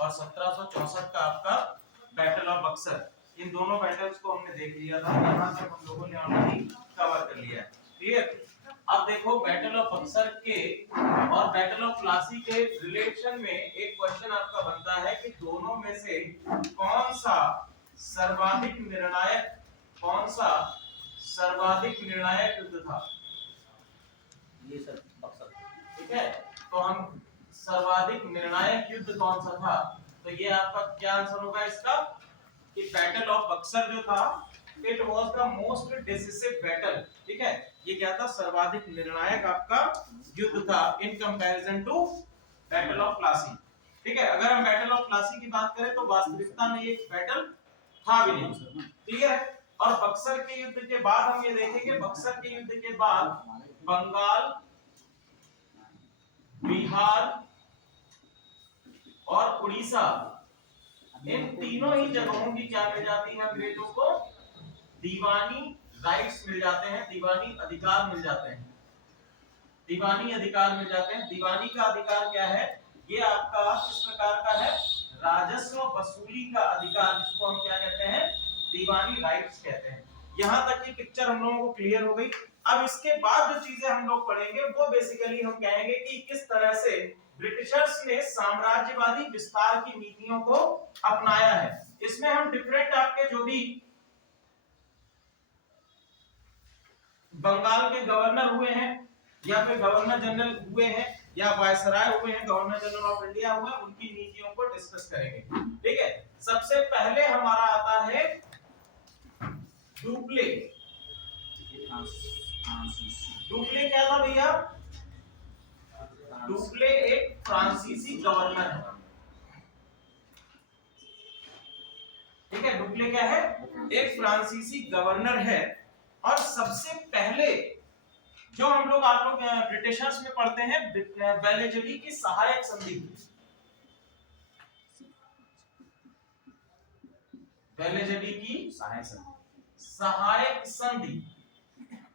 और 1764 का आपका बैटल ऑफ बक्सर। इन दोनों बैटल्स को हमने देख लिया था, यहाँ तक हम लोगों ने ऑलरेडी कवर कर लिया है। क्लियर? अब देखो बैटल ऑफ बक्सर के और बैटल ऑफ प्लासी के रिलेशन में एक क्वेश्चन आपका बनता है कि दोनों में से कौन सा सर्वाधिक निर्णायक युद्ध था? ये सर बक्सर। ठीक है, तो हम सर्वाधिक निर्णायक युद्ध कौन सा था? तो ये आपका क्या आंसर होगा इसका कि बैटल ऑफ बक्सर जो था it was the most decisive battle. ठीक है, ये क्या था? सर्वाधिक निर्णायक आपका युद्ध था in comparison to battle of Plassey. ठीक है, अगर हम बैटल ऑफ प्लासी की बात करें तो वास्तविकता में ये बैटल था भी नहीं। क्लियर है? और बक्सर के युद्ध के बाद हम ये देखेंगे, बक्सर के युद्ध के बाद बंगाल, बिहार और उड़ीसा, इन तीनों ही जगहों की क्या मिल जाती है अंग्रेजों को? दीवानी राइट्स मिल जाते हैं, दीवानी अधिकार मिल जाते हैं। दीवानी अधिकार मिल जाते हैं। दीवानी का अधिकार क्या है? ये आपका किस प्रकार का है? राजस्व वसूली का अधिकार, जिसको हम क्या कहते हैं? दीवानी राइट्स कहते हैं। यहां तक की पिक्चर हम लोगों को क्लियर हो गई। अब इसके बाद जो चीजें हम लोग पढ़ेंगे वो बेसिकली हम कहेंगे कि किस तरह से ब्रिटिशर्स ने साम्राज्यवादी विस्तार की नीतियों को अपनाया है। इसमें हम डिफरेंट आपके जो भी बंगाल के गवर्नर हुए हैं या फिर गवर्नर जनरल हुए हैं या वायसराय हुए हैं, गवर्नर जनरल ऑफ इंडिया हुए हैं, उनकी नीतियों को डिस्कस करेंगे। ठीक है, सबसे पहले हमारा आता है डुप्ले। डुप्ले क्या था भैया? डुप्ले एक फ्रांसीसी गवर्नर है। ठीक है, डुप्ले क्या है? एक फ्रांसीसी गवर्नर है। और सबसे पहले जो हम लोग आप लोग ब्रिटिशर्स में पढ़ते हैं बेलेजली की सहायक संधि। बेलेजली की सहायक संधि।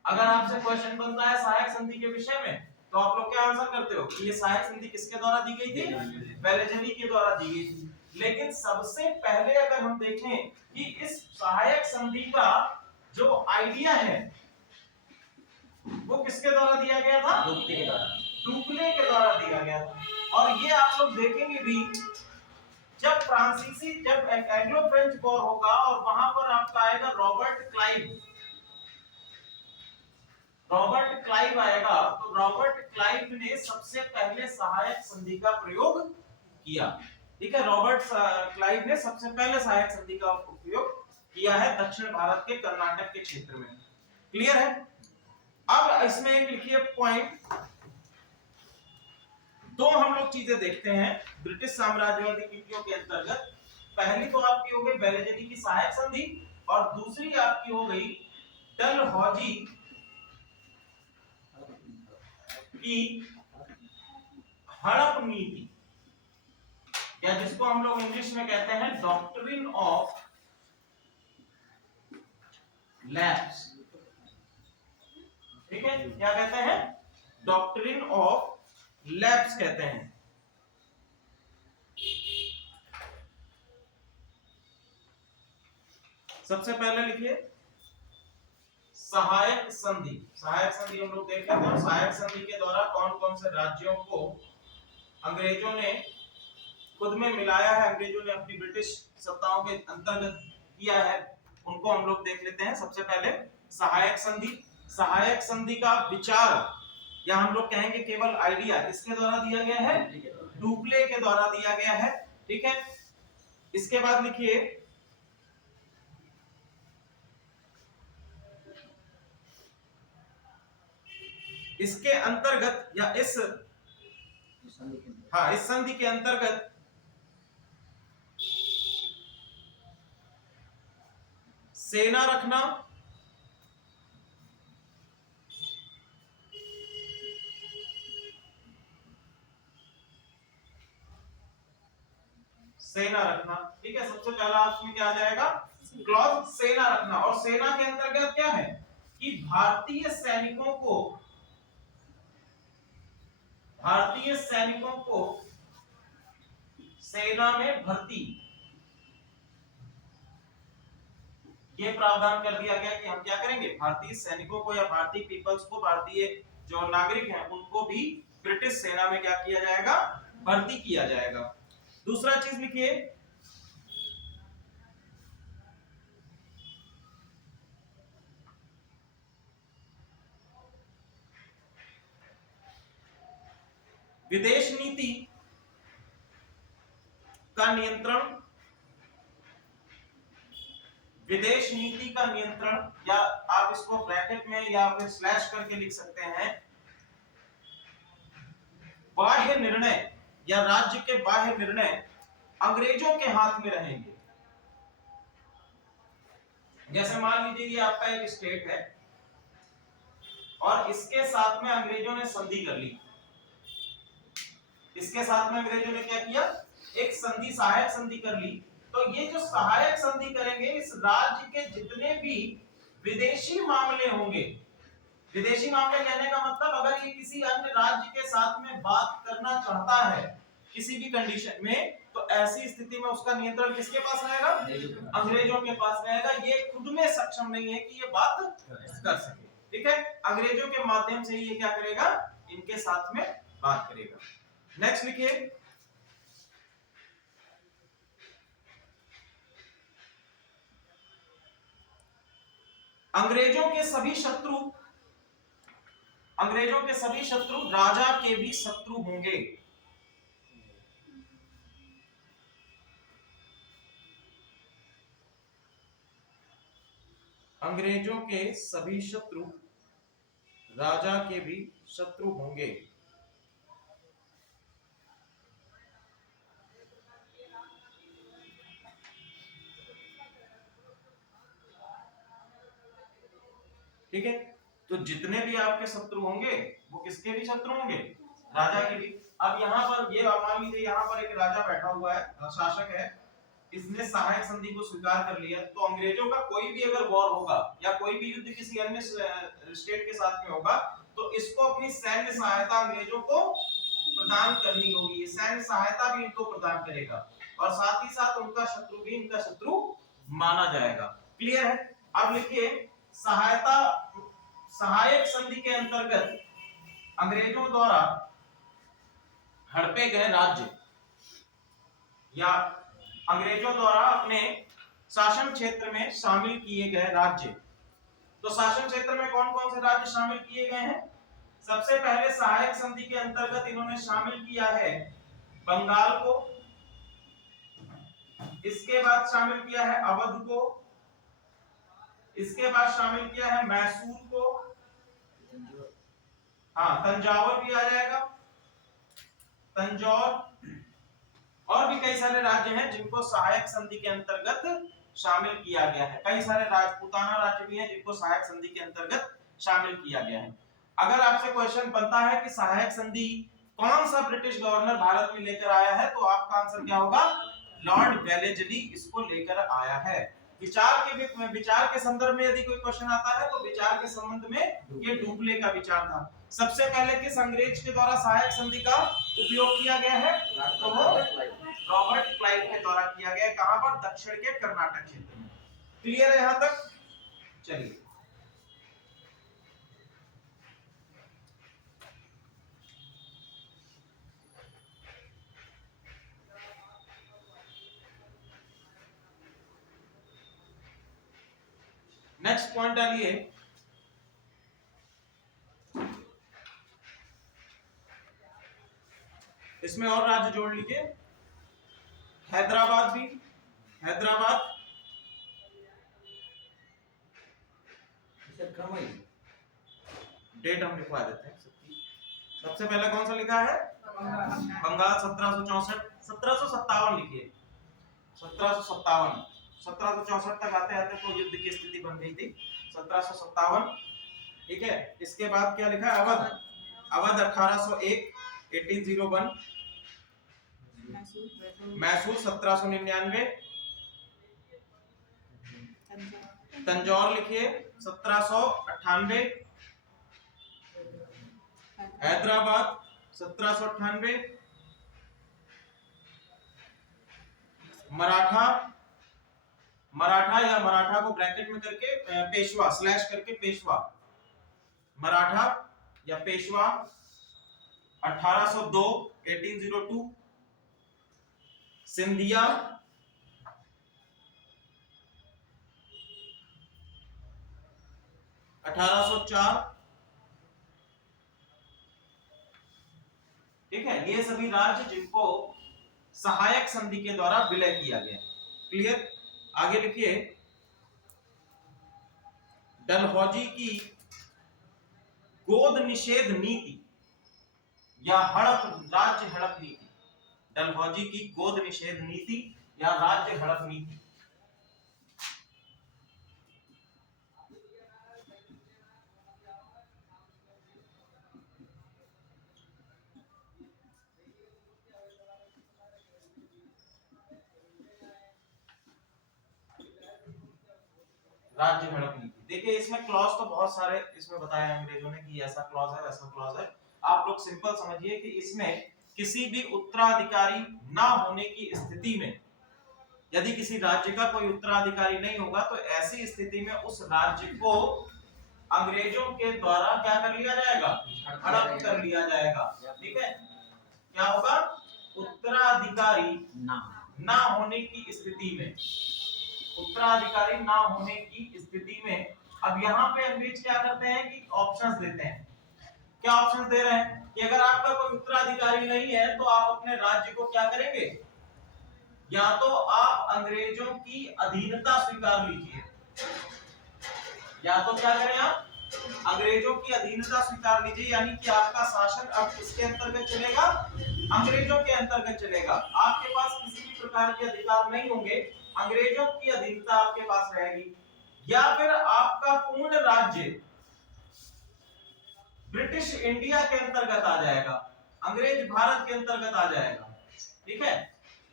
अगर आपसे क्वेश्चन बनता है सहायक संधि के विषय में तो आप लोग क्या आंसर करते हो कि ये सहायक संधि किसके द्वारा दी गई थी? बेलेजली के द्वारा दी गई थी। लेकिन सबसे पहले अगर हम देखें कि इस सहायक संधि का जो आइडिया है वो किसके द्वारा दिया गया था? डुप्ले के द्वारा दिया गया था। और ये आप लोग देखेंगे भी जब एंग्लो फ्रेंच वॉर होगा और वहां पर आपका आएगा रॉबर्ट क्लाइव आएगा, तो रॉबर्ट क्लाइव ने सबसे पहले सहायक संधि का प्रयोग किया। ठीक है, रॉबर्ट क्लाइव ने सबसे पहले सहायक संधि का उपयोग किया है दक्षिण भारत के कर्नाटक के क्षेत्र में। क्लियर है? अब इसमें एक लिखिए पॉइंट, दो हम लोग चीजें देखते हैं ब्रिटिश साम्राज्यवादी नीतियों के अंतर्गत। पहली तो आपकी हो गई बेलेजली की सहायक संधि और दूसरी आपकी हो गई डलहौजी की हड़प नीति, या जिसको हम लोग इंग्लिश में कहते हैं डॉक्ट्रिन ऑफ लैप्स। ठीक है, क्या कहते हैं? डॉक्ट्रिन ऑफ लैप्स कहते हैं। सबसे पहले लिखिए सहायक संधि। सहायक संधि हम लोग देख लेते हैं। सहायक संधि के द्वारा कौन कौन से राज्यों को अंग्रेजों ने खुद में मिलाया है, अंग्रेजों ने अपनी ब्रिटिश सत्ताओं के अंतर्गत किया है, उनको हम लोग देख लेते हैं। सबसे पहले सहायक संधि। सहायक संधि का विचार या हम लोग कहेंगे केवल आइडिया किसके द्वारा दिया गया है? डुप्ले के द्वारा दिया गया है। ठीक है, इसके बाद लिखिए इसके अंतर्गत या इस संधि के अंतर्गत सेना रखना, ठीक है, सबसे पहला उसमें क्या आ जाएगा? क्लॉज सेना रखना। और सेना के अंतर्गत क्या है कि भारतीय सैनिकों को सेना में भर्ती, ये प्रावधान कर दिया गया कि हम क्या करेंगे, भारतीय सैनिकों को या भारतीय पीपल्स को, भारतीय जो नागरिक हैं उनको भी ब्रिटिश सेना में क्या किया जाएगा, भर्ती किया जाएगा। दूसरा चीज लिखिए, विदेश नीति का नियंत्रण, विदेश नीति का नियंत्रण, या आप इसको ब्रैकेट में या फिर स्लैश करके लिख सकते हैं, बाह्य निर्णय या राज्य के बाह्य निर्णय अंग्रेजों के हाथ में रहेंगे। जैसे मान लीजिए ये आपका एक स्टेट है और इसके साथ में अंग्रेजों ने संधि कर ली, इसके साथ में अंग्रेजों ने क्या किया, एक संधि, सहायक संधि कर ली। तो ये जो सहायक संधि करेंगे, इस राज्य के जितने भी विदेशी मामले होंगे, विदेशी मामले कहने का मतलब अगर ये किसी अन्य राज्य के साथ में बात करना चाहता है किसी भी कंडीशन में, तो ऐसी स्थिति में उसका नियंत्रण किसके पास रहेगा, अंग्रेजों के पास रहेगा। ये खुद में सक्षम नहीं है कि ये बात कर सके, ठीक है, अंग्रेजों के माध्यम से ही ये क्या करेगा, इनके साथ में बात करेगा। नेक्स्ट लिखिए, अंग्रेजों के सभी शत्रु, अंग्रेजों के सभी शत्रु राजा के भी शत्रु होंगे। अंग्रेजों के सभी शत्रु राजा के भी शत्रु होंगे। ठीक है, तो जितने भी आपके शत्रु होंगे वो किसके भी शत्रु होंगे, राजा के भी। अब यहाँ पर ये मान लीजिए यहाँ पर एक राजा बैठा हुआ है, शासक है, इसने सहायक संधि को स्वीकार कर लिया, तो अंग्रेजों का कोई भी अगर वॉर होगा या कोई भी युद्ध किसी अन्य स्टेट के साथ में होगा, तो इसको अपनी सैन्य सहायता अंग्रेजों को प्रदान करनी होगी, सैन्य सहायता भी इनको प्रदान करेगा और साथ ही साथ उनका शत्रु भी इनका शत्रु माना जाएगा। क्लियर है? अब लिखिए, सहायता, सहायक संधि के अंतर्गत अंग्रेजों द्वारा हड़पे गए राज्य या अंग्रेजों द्वारा अपने शासन क्षेत्र में शामिल किए गए राज्य, तो शासन क्षेत्र में कौन कौन से राज्य शामिल किए गए हैं? सबसे पहले सहायक संधि के अंतर्गत इन्होंने शामिल किया है बंगाल को, इसके बाद शामिल किया है अवध को, इसके बाद शामिल किया है मैसूर को, हाँ तंजावर भी आ जाएगा, तंजौर, और भी कई सारे राज्य हैं जिनको सहायक संधि के अंतर्गत शामिल किया गया है। कई सारे राजपूताना राज्य भी हैं जिनको सहायक संधि के अंतर्गत शामिल किया गया है। अगर आपसे क्वेश्चन बनता है कि सहायक संधि कौन सा ब्रिटिश गवर्नर भारत में लेकर आया है, तो आपका आंसर क्या होगा? लॉर्ड वेलेस्ली इसको लेकर आया है। विचार के संदर्भ में यदि कोई क्वेश्चन आता है तो विचार के संबंध में ये डुप्ले का विचार था। सबसे पहले किस अंग्रेज के द्वारा सहायक संधि का उपयोग किया गया है? तो वो रॉबर्ट क्लाइव के द्वारा किया गया। कहां पर? दक्षिण के कर्नाटक क्षेत्र में। क्लियर है यहां तक? चलिए नेक्स्ट पॉइंट डालिए, इसमें और राज्य जोड़ लीजिए, हैदराबाद भी, हैदराबाद डेट हम लिखवा देते हैं। सबसे पहले कौन सा लिखा है? बंगाल 1764, 1757 लिखिए, 1757, 1764 तक आते आते तो युद्ध की स्थिति बन गई थी, 1757। ठीक है, इसके बाद क्या लिखा है? अवध, अवध 1801, 1801, मैसूर 1799, तंजौर लिखिए 1798, हैदराबाद 1798, मराठा, मराठा या मराठा को ब्रैकेट में करके पेशवा स्लैश करके पेशवा, मराठा या पेशवा 1802 1802, सिंधिया 1804। ठीक है, ये सभी राज्य जिनको सहायक संधि के द्वारा विलय किया गया। क्लियर? आगे लिखिए, डलहौजी की गोद निषेध नीति या हड़प राज्य हड़प नीति, डलहौजी की गोद निषेध नीति या राज्य हड़प नीति। राज्य हड़प नीति। देखिए इसमें क्लॉज तो बहुत सारे इसमें बताया अंग्रेजों ने कि ऐसा क्लॉज है वैसा क्लॉज है। आप लोग सिंपल समझिए कि इसमें किसी भी उत्तराधिकारी ना होने की स्थिति में, यदि किसी राज्य का कोई उत्तराधिकारी नहीं होगा तो ऐसी स्थिति में उस राज्य को अंग्रेजों के द्वारा क्या कर लिया जाएगा? हड़प कर लिया जाएगा। ठीक है, क्या होगा? उत्तराधिकारी ना होने की स्थिति में, उत्तराधिकारी ना होने की स्थिति में अब यहाँ पे अंग्रेज क्या करते हैं कि ऑप्शंस देते हैं। क्या ऑप्शंस दे रहे हैं कि अगर आपका कोई उत्तराधिकारी नहीं है तो आप अपने राज्य को क्या करेंगे? या तो आप अंग्रेजों की अधीनता स्वीकार लीजिए, या तो क्या करें आप? अंग्रेजों की अधीनता स्वीकार लीजिए, यानी कि आपका शासन अब किसके अंतर्गत चलेगा? अंग्रेजों के अंतर्गत चलेगा। आपके पास किसी भी प्रकार के अधिकार नहीं होंगे, अंग्रेजों की अधीनता आपके पास रहेगी। या फिर आपका पूर्ण राज्य ब्रिटिश इंडिया के अंतर्गत आ जाएगा, अंग्रेज भारत के अंतर्गत आ जाएगा। ठीक है,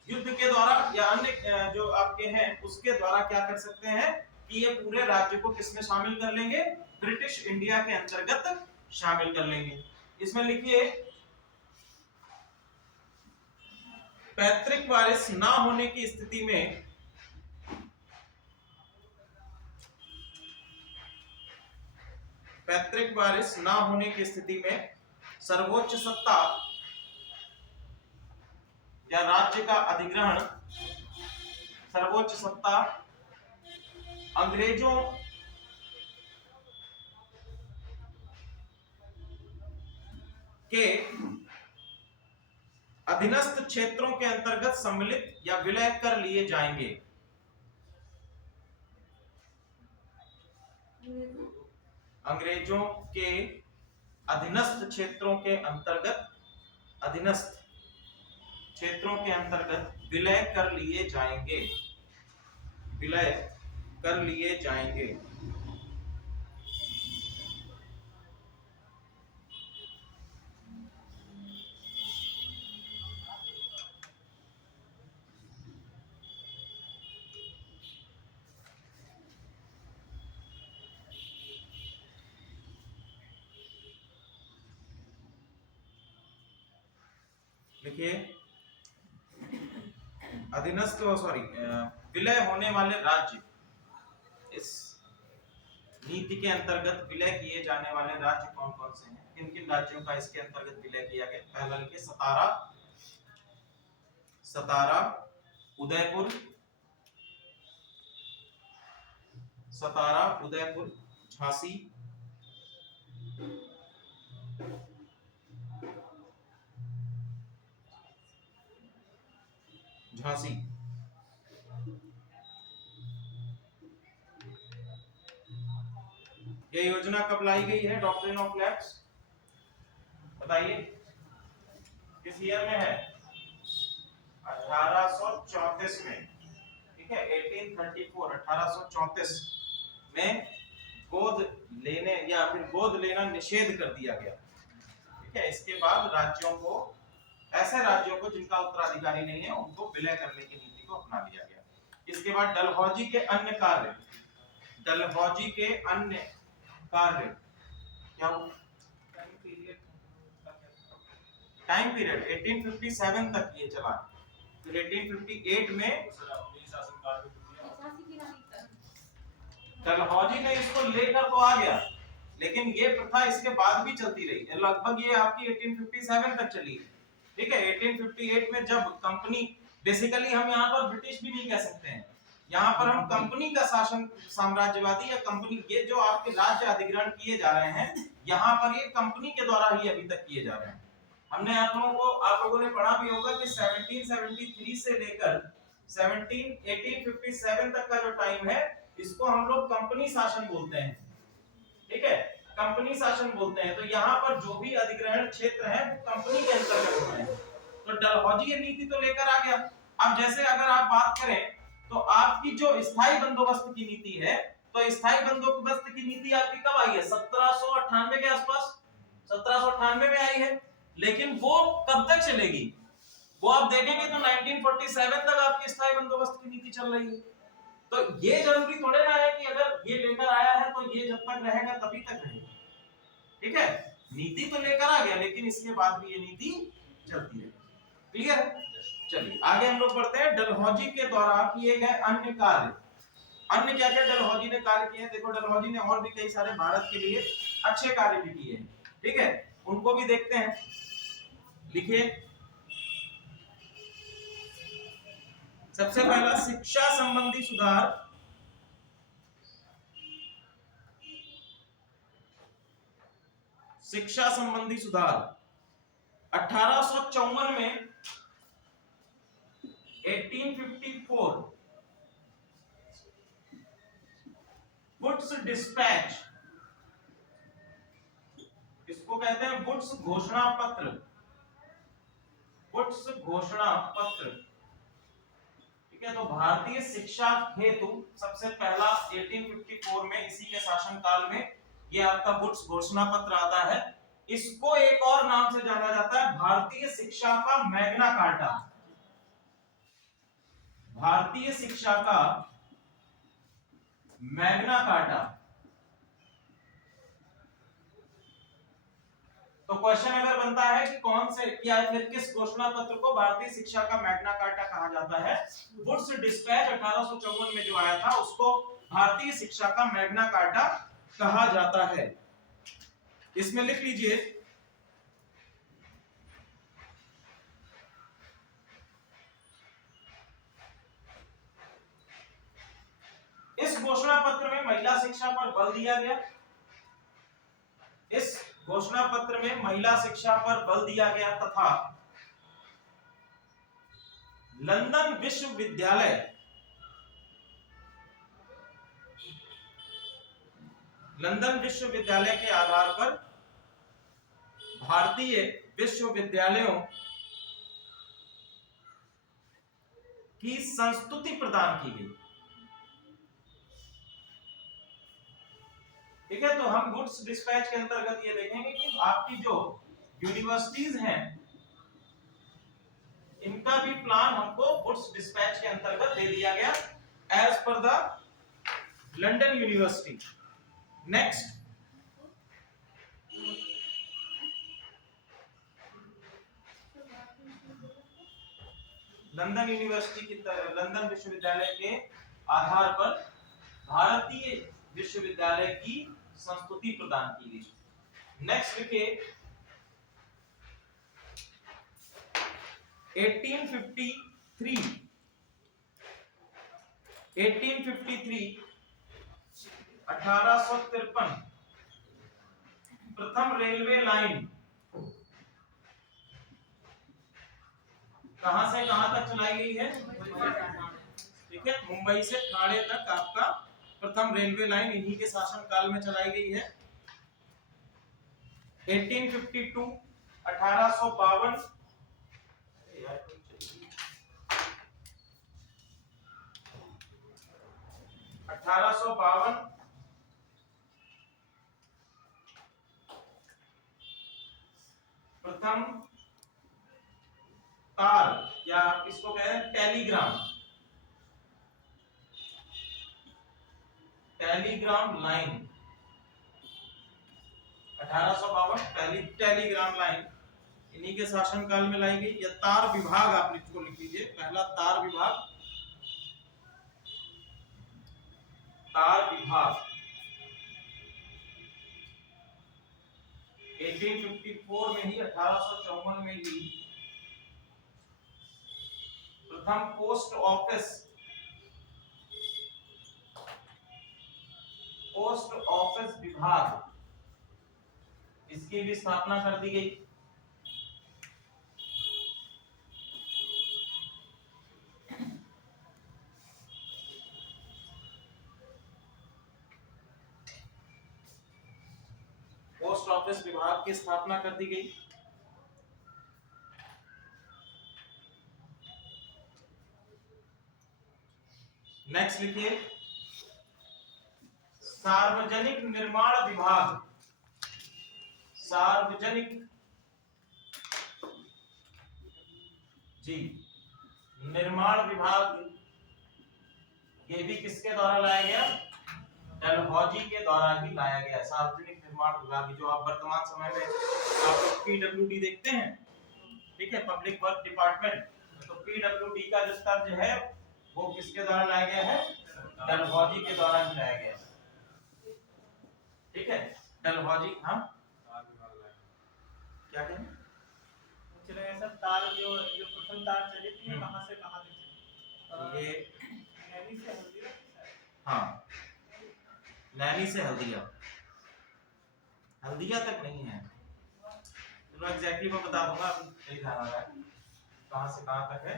युद्ध के द्वारा या अन्य जो आपके हैं उसके द्वारा क्या कर सकते हैं कि ये पूरे राज्य को किसमें शामिल कर लेंगे? ब्रिटिश इंडिया के अंतर्गत शामिल कर लेंगे। इसमें लिखिए, पैतृक वारिस ना होने की स्थिति में पैतृक वारिस ना होने की स्थिति में सर्वोच्च सत्ता या राज्य का अधिग्रहण, सर्वोच्च सत्ता अंग्रेजों के अधीनस्थ क्षेत्रों के अंतर्गत सम्मिलित या विलय कर लिए जाएंगे। अंग्रेजों के अधीनस्थ क्षेत्रों के अंतर्गत, अधीनस्थ क्षेत्रों के अंतर्गत विलय कर लिए जाएंगे, विलय कर लिए जाएंगे। देखिए, अधीनस्थ विलय होने वाले राज्य, इस नीति के अंतर्गत विलय किए जाने वाले राज्य कौन कौन से हैं? किन किन राज्यों का इसके अंतर्गत विलय किया गया? पहला लिखिए, सतारा, सतारा, उदयपुर, सतारा, उदयपुर, झांसी, झांसी। ये योजना कब लाई गई है? डॉक्ट्रिन ऑफ लैप्स, बताइए किस ईयर में है? 1834 में। ठीक है, 1834, 1834 में गोद लेने या फिर गोद लेना निषेध कर दिया गया। ठीक है, इसके बाद राज्यों को, ऐसे राज्यों को जिनका उत्तराधिकारी नहीं है उनको विलय करने की नीति को अपना लिया गया। इसके बाद डलहौजी के अन्य कार्य, डलहौजी के अन्य कार्य क्या हो? टाइम पीरियड 1857 तक ये चला। फिर 1858 में डलहौजी ने इसको लेकर तो आ गया, लेकिन ये प्रथा इसके बाद भी चलती रही, लगभग ये आपकी 1857 तक चली। ठीक है, 1858 में जब कंपनी, बेसिकली हम यहाँ पर ब्रिटिश भी नहीं कह सकते हैं, यहाँ पर हम कंपनी का शासन, साम्राज्यवादी या कंपनी, ये जो आपके राज्य अधिग्रहण किए जा रहे हैं यहाँ पर ये कंपनी के द्वारा ही अभी तक किए जा रहे हैं। हमने आप लोगों ने पढ़ा भी होगा कि 1773 से लेकर 1857 तक का जो टाइम है इसको हम लोग कंपनी शासन बोलते हैं। ठीक है, कंपनी शासन बोलते हैं। तो यहाँ पर जो भी अधिग्रहण क्षेत्र है वो कंपनी के अंतर्गत होते हैं। तो डलहौजी ये नीति तो लेकर आ गया। अब जैसे अगर आप बात करें तो आपकी जो स्थायी बंदोबस्त की नीति है, तो स्थायी बंदोबस्त की नीति आपकी कब आई है? 1798 के आसपास, 1798 में आई है। लेकिन वो कब तक चलेगी वो आप देखेंगे तो 1947 तक आपकी स्थायी बंदोबस्त की नीति चल रही है। तो ये जरूरी थोड़े ना है कि अगर ये लेकर आया है तो ये जब तक रहेगा तभी तक रहेगा। ठीक है, नीति तो लेकर आ गया लेकिन इसके बाद भी ये नीति चलती रहेगी। क्लियर है? चलिए आगे हम लोग बढ़ते हैं। डलहौजी के द्वारा किए गए अन्य कार्य, अन्य क्या क्या डलहौजी ने कार्य किए हैं? देखो डलहौजी ने और भी कई सारे भारत के लिए अच्छे कार्य भी किए हैं। ठीक है, उनको भी देखते हैं। लिखिए, सबसे पहला शिक्षा संबंधी सुधार, शिक्षा संबंधी सुधार 1854 में 1854 वुड्स डिस्पैच, इसको कहते हैं वुड्स घोषणा पत्र, वुड्स घोषणा पत्र। ठीक है, तो भारतीय शिक्षा हेतु सबसे पहला 1854 में इसी के शासनकाल में ये आपका वुड्स घोषणा पत्र आता है। इसको एक और नाम से जाना जाता है भारतीय शिक्षा का मैग्ना कार्टा, भारतीय शिक्षा का मैग्ना कार्टा। तो क्वेश्चन अगर बनता है कि कौन से या फिर किस घोषणा पत्र को भारतीय शिक्षा का मैग्ना कार्टा कहा जाता है, वुड्स डिस्पैच 1854 में जो आया था उसको भारतीय शिक्षा का मैग्ना कार्टा कहा जाता है। इसमें लिख लीजिए, इस घोषणा पत्र में महिला शिक्षा पर बल दिया गया, इस घोषणा पत्र में महिला शिक्षा पर बल दिया गया तथा लंदन विश्वविद्यालय, लंदन विश्वविद्यालय के आधार पर भारतीय विश्वविद्यालयों की संस्तुति प्रदान की गई। ठीक है, तो हम वुड्स डिस्पैच के अंतर्गत ये देखेंगे कि आपकी जो यूनिवर्सिटीज हैं इनका भी प्लान हमको वुड्स डिस्पैच के अंतर्गत दे दिया गया as per the London University. Next, London University की लंदन विश्वविद्यालय के आधार पर भारतीय विश्वविद्यालय की संस्तुति प्रदान की गई। नेक्स्ट लिखिए, 1853 1853 प्रथम रेलवे लाइन कहां से कहां तक चलाई गई है? ठीक है, मुंबई से ठाणे तक आपका प्रथम रेलवे लाइन इन्हीं के शासनकाल में चलाई गई है। 1852 1852 1852 प्रथम तार या इसको कह रहे हैं Telegram, Telegram line 1852 Telegram line इन्हीं के शासनकाल में लाई गई। या तार विभाग आप इसको लिख लीजिए, पहला तार विभाग, तार विभाग 1854 में ही, 1854 में ही प्रथम पोस्ट ऑफिस विभाग, इसकी भी स्थापना कर दी गई। पोस्ट ऑफिस विभाग की स्थापना कर दी गई। नेक्स्ट लिखिए, सार्वजनिक निर्माण विभाग, सार्वजनिक जी निर्माण विभाग, ये भी किसके द्वारा लाया गया? डलहौजी के द्वारा ही लाया गया। सार्वजनिक निर्माण विभाग जो आप वर्तमान समय में आप लोग पीडब्ल्यूडी देखते हैं, ठीक है, पब्लिक वर्क डिपार्टमेंट, तो पीडब्ल्यूडी का जो तर्ज है वो किसके द्वारा लाया गया है? डलहौजी के द्वारा ही लाया गया, ठीक है, डलहौजी। हाँ क्या कहें? चलो ऐसा तार जो प्रथम तार चली थी कहां से कहां तक चली? ये नैनी से हल्दिया, हाँ, नैनी से हल्दिया, हल्दिया तक नहीं है, चलो एग्जैक्टली मैं बता दूंगा, नहीं ध्यान आ रहा है कहां से कहां तक है।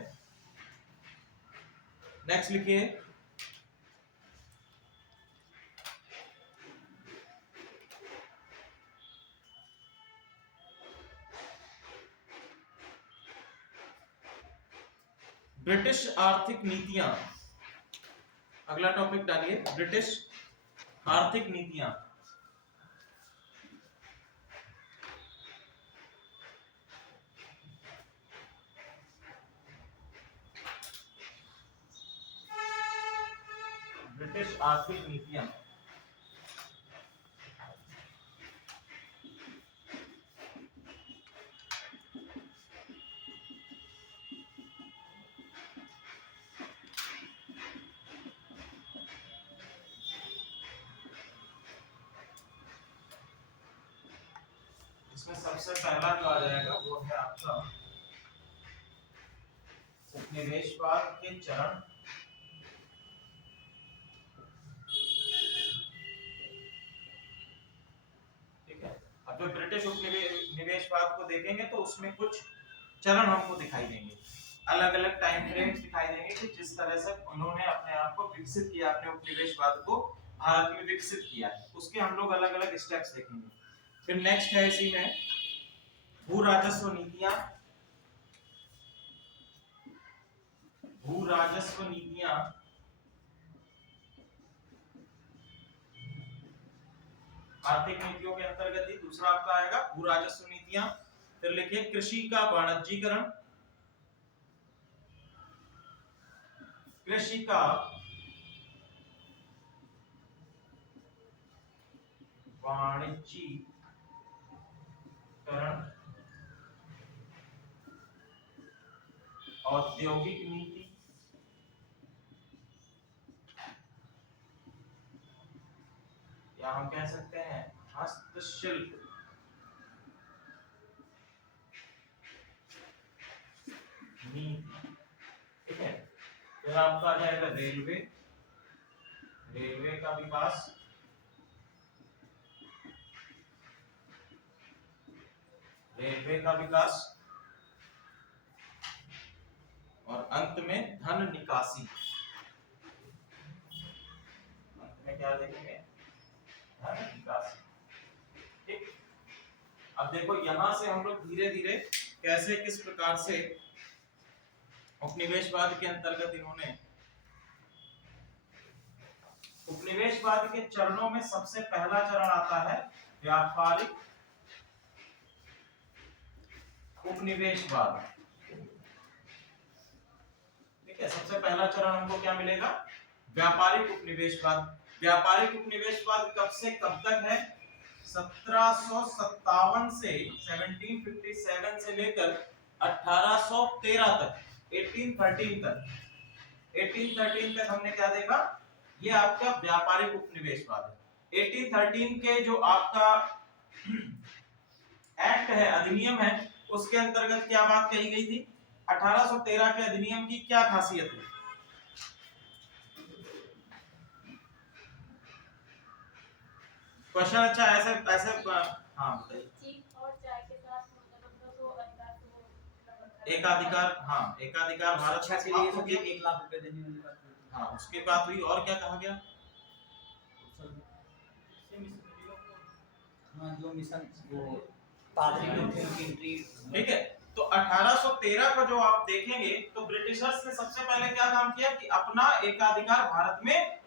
नेक्स्ट लिखिए, ब्रिटिश आर्थिक नीतियां, अगला टॉपिक डालिए, ब्रिटिश आर्थिक नीतियां। ब्रिटिश आर्थिक नीतियां, इसमें सबसे पहला जो आ जाएगा वो है आपका उपनिवेशवाद के चरण, ठीक है। अब जो ब्रिटिश उपनिवेशवाद को देखेंगे तो उसमें कुछ चरण हमको दिखाई देंगे, अलग अलग टाइम फ्रेम्स दिखाई देंगे कि जिस तरह से उन्होंने अपने आप को विकसित किया, अपने उपनिवेशवाद को भारत में विकसित किया, उसके हम लोग अलग अलग स्टेप्स देखेंगे। फिर नेक्स्ट है इसी में भू राजस्व नीतियां, भू राजस्व नीतियां, आर्थिक नीतियों के अंतर्गत ही दूसरा आपका आएगा भू राजस्व नीतियां। फिर लिखिए कृषि का वाणिज्यीकरण, कृषि का वाणिज्यीकरण, औद्योगिक नीति, या हम कह सकते हैं हस्तशिल्प नीति, ठीक है। फिर आपका आ जाएगा रेलवे, रेलवे का विकास, रेलवे का विकास, और अंत में धन निकासी, अंत में क्या देखेंगे? धन निकासी, ठीक। अब देखो यहां से हम लोग धीरे धीरे कैसे किस प्रकार से उपनिवेशवाद के अंतर्गत इन्होंने, उपनिवेशवाद के चरणों में सबसे पहला चरण आता है व्यापारिक उपनिवेशवाद, ठीक है। सबसे पहला चरण हमको क्या मिलेगा? व्यापारिक उपनिवेशवाद। व्यापारिक उपनिवेशवाद कब से कब तक है? 1757 से 1757 से लेकर 1813 तक 1813 तक हमने क्या देखा, ये आपका व्यापारिक उपनिवेशवाद है। 1813 के जो आपका एक्ट है, अधिनियम है, उसके अंतर्गत क्या बात कही गई थी? 1813 के अधिनियम की क्या खासियत है? क्वेश्चन अच्छा ऐसे ऐसे हाँ बताइए। एकाधिकार, हाँ एकाधिकार भारत शिक्षा में के लिए समाप्त हो सभी गया। 1 लाख रुपए देने वाली बात हुई थी। हाँ उसके बाद हुई, और क्या कहा गया? हाँ जो मिशन वो पादरी लोग थे उनकी एंट्री। ठीक है, तो 1813 का जो आप देखेंगे तो ब्रिटिशर्स ने सबसे पहले क्या काम किया कि अपना एकाधिकार भारत में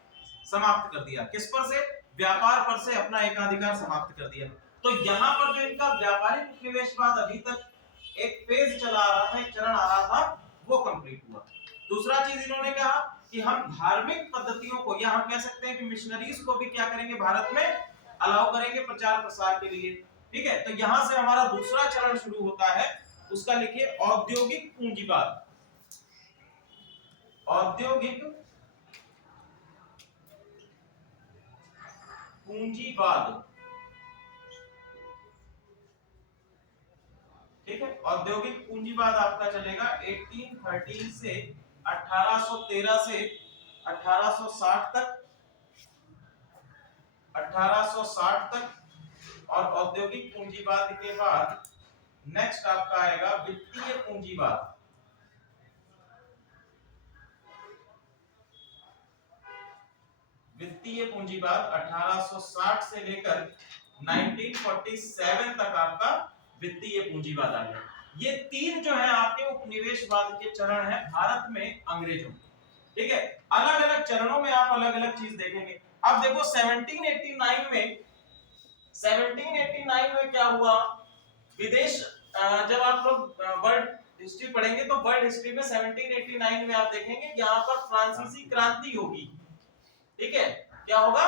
समाप्त कर दिया। किस पर से? व्यापार पर से अपना एकाधिकार समाप्त कर दिया। तो यहाँ पर जो इनका व्यापारिक उपनिवेशवाद अभी तक एक फेज चला आ रहा था, एक चरण आ रहा था, वो कंप्लीट हुआ। दूसरा चीज इन्होंने कहा कि हम धार्मिक पद्धतियों को, या हम कह सकते हैं कि मिशनरीज को भी क्या करेंगे, भारत में अलाउ करेंगे प्रचार प्रसार के लिए। ठीक है, तो यहां से हमारा दूसरा चरण शुरू होता है, उसका लिखिए औद्योगिक पूंजीवाद। औद्योगिक पूंजीवाद, ठीक है, औद्योगिक पूंजीवाद आपका चलेगा 1813 से 1813 से 1860 तक, 1860 तक। और औद्योगिक पूंजीवाद के बाद नेक्स्ट आपका आएगा वित्तीय पूंजीवाद। वित्तीय पूंजीवाद 1860 से लेकर 1947 तक आपका वित्तीय पूंजीवाद आ गया। ये तीन जो है आपके उपनिवेशवाद के चरण है भारत में अंग्रेजों। ठीक है, अलग अलग चरणों में आप अलग अलग चीज देखेंगे। अब देखो 1789 में क्या हुआ, विदेश, जब आप लोग वर्ल्ड हिस्ट्री पढ़ेंगे तो वर्ल्ड हिस्ट्री में 1789 में आप देखेंगे यहाँ पर फ्रांसीसी क्रांति होगी। ठीक है, क्या होगा?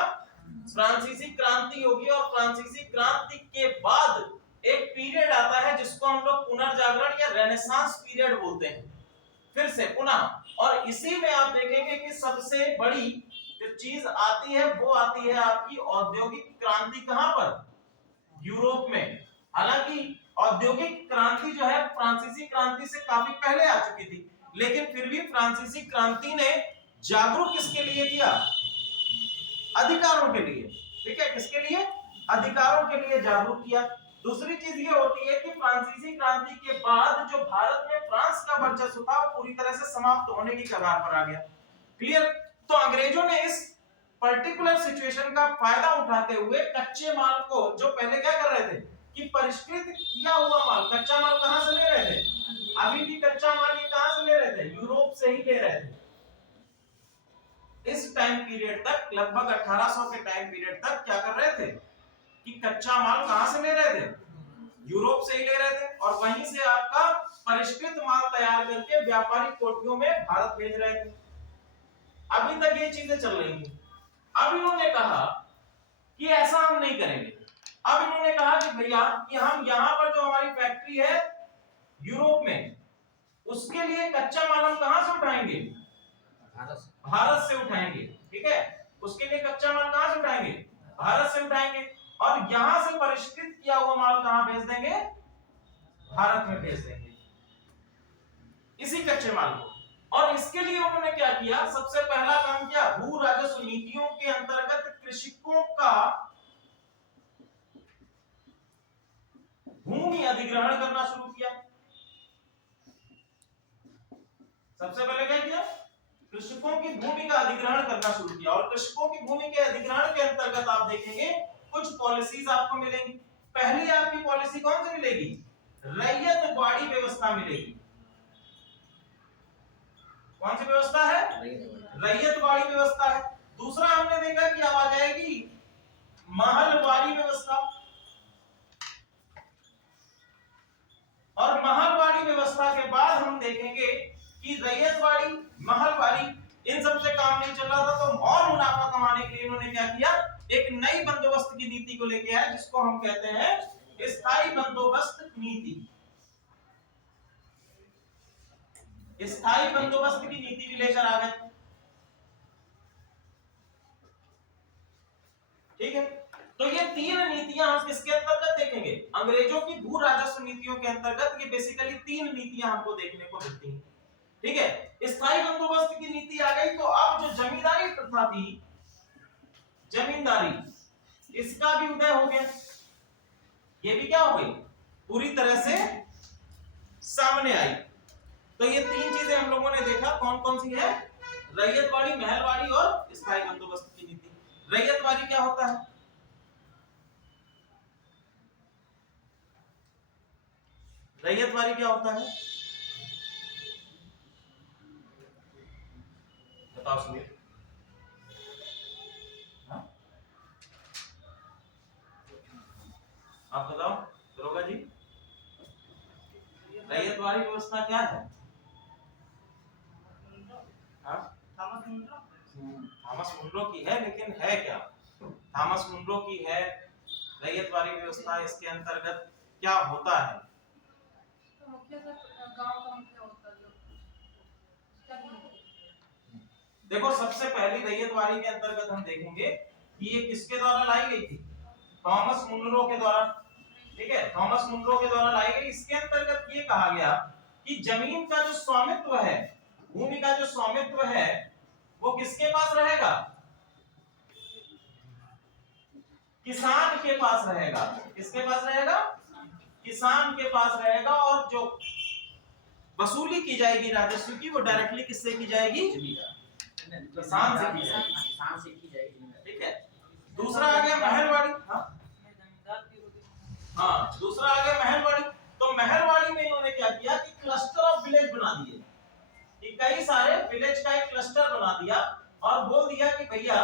फ्रांसीसी क्रांति होगी। और फ्रांसीसी क्रांति के बाद एक पीरियड आता है जिसको हम लोग पुनर्जागरण या रेनेसांस पीरियड बोलते हैं, फिर से पुनः। और इसी में आप देखेंगे कि सबसे बड़ी जो चीज आती है वो आती है आपकी औद्योगिक क्रांति। कहां पर? यूरोप में। हालांकि औद्योगिक क्रांति जो है फ्रांसीसी क्रांति से काफी पहले आ चुकी थी, लेकिन फिर भी फ्रांसीसी क्रांति ने जागरूक किसके लिए किया? अधिकारों के लिए। ठीक है, किसके लिए? अधिकारों के लिए जागरूक किया। दूसरी चीज ये होती है कि फ्रांसीसी क्रांति के बाद जो भारत में फ्रांस का वर्चस्व था वो पूरी तरह से समाप्त होने की कगार पर आ गया। क्लियर? तो अंग्रेजों ने इस पर्टिकुलर सिचुएशन का फायदा उठाते हुए कच्चे माल को, जो पहले क्या कर रहे थे कि परिष्कृत किया हुआ माल, कच्चा माल कहां से ले रहे थे? अभी भी कच्चा माल ये कहां से ले रहे थे? यूरोप से ही ले रहे थे। इस टाइम पीरियड तक, लगभग 1800 के टाइम पीरियड तक क्या कर रहे थे कि कच्चा माल कहां से ले रहे थे? यूरोप से ही ले रहे थे। और वहीं से आपका परिष्कृत माल तैयार करके व्यापारिक कोठियों में भारत भेज रहे थे। अभी तक ये चीजें चल रही थी। अब इन्होंने कहा कि ऐसा हम नहीं करेंगे। अब इन्होंने कहा कि भैया कि हम यहां पर जो हमारी फैक्ट्री है यूरोप में, उसके लिए कच्चा माल हम कहां से उठाएंगे? भारत से उठाएंगे। ठीक है, उसके लिए कच्चा माल कहां से उठाएंगे? भारत से उठाएंगे। और यहां से परिष्कृत किया हुआ माल कहां भेज देंगे? भारत में भेज देंगे, इसी कच्चे माल को। और इसके लिए उन्होंने क्या किया? सबसे पहला काम किया, भू राजस्व नीतियों के अंतर्गत कृषकों का भूमि अधिग्रहण करना शुरू किया। सबसे पहले क्या किया? कृषकों की भूमि का अधिग्रहण करना शुरू किया। और कृषकों की भूमि के अधिग्रहण के अंतर्गत आप देखेंगे कुछ पॉलिसीज आपको मिलेंगी। पहली आपकी पॉलिसी कौन सी मिलेगी? रैयतवाड़ी व्यवस्था मिलेगी। कौन सी व्यवस्था है? रैयतवाड़ी व्यवस्था है। दूसरा हमने देखा कि अब आ जाएगी महलवाड़ी व्यवस्था। और महलवाड़ी व्यवस्था के बाद हम देखेंगे कि रैयतवाड़ी, महलवाड़ी, इन सब से काम नहीं चल रहा था, तो और मुनाफा कमाने के लिए इन्होंने क्या किया? एक नई बंदोबस्त की नीति को लेके आए जिसको हम कहते हैं स्थायी बंदोबस्त नीति। स्थायी बंदोबस्त की नीति भी लेकर आ गए। ठीक है, तो ये तीन नीतियां हम किसके अंतर्गत देखेंगे? अंग्रेजों की भू राजस्व नीतियों के अंतर्गत ये बेसिकली तीन नीतियां हमको देखने को मिलती हैं। ठीक है, स्थायी बंदोबस्त की नीति आ गई तो अब जो जमींदारी प्रथा थी, जमींदारी, इसका भी उदय हो गया। ये भी क्या हो गई? पूरी तरह से सामने आई। तो ये तीन चीजें हम लोगों ने देखा, कौन कौन सी है? रैयतवाड़ी, महलवाड़ी और स्थायी बंदोबस्त की नीति। रैयतवाड़ी क्या होता है? रैयतवाड़ी क्या होता है? बताओ सुनिए। आप बताओ दरोगा जी, रैयतवाड़ी व्यवस्था क्या है? थॉमस मुनरो की है, लेकिन है क्या? थॉमस मुनरो की है रैयतवाड़ी व्यवस्था। इसके अंतर्गत क्या होता है? तो मुख्य गांव का मुख्य होता है जो क्या बोलते हैं? देखो, सबसे पहली रैयतवाड़ी के अंतर्गत हम देखेंगे कि ये किसके द्वारा लाई गई थी? थॉमस मुनरो के द्वारा। ठीक है, थॉमस मुनरो के द्वारा लाई गई। इसके अंतर्गत ये कहा गया कि जमीन का जो स्वामित्व है, भूमि का जो स्वामित्व है, वो किसके पास रहेगा? किसान के पास रहेगा। किसके पास रहेगा? किसान के पास रहेगा। और जो वसूली की जाएगी राजस्व की, वो डायरेक्टली किससे की जाएगी? किसान से की जाएगी। ठीक है, दूसरा आ गया महलवाड़ी। हाँ, दूसरा आ गया महलवाड़ी। तो महलवाड़ी में इन्होंने क्या किया कि क्लस्टर ऑफ विलेज बना दिए, कि कई सारे विलेज का एक क्लस्टर बना दिया और बोल दिया कि भैया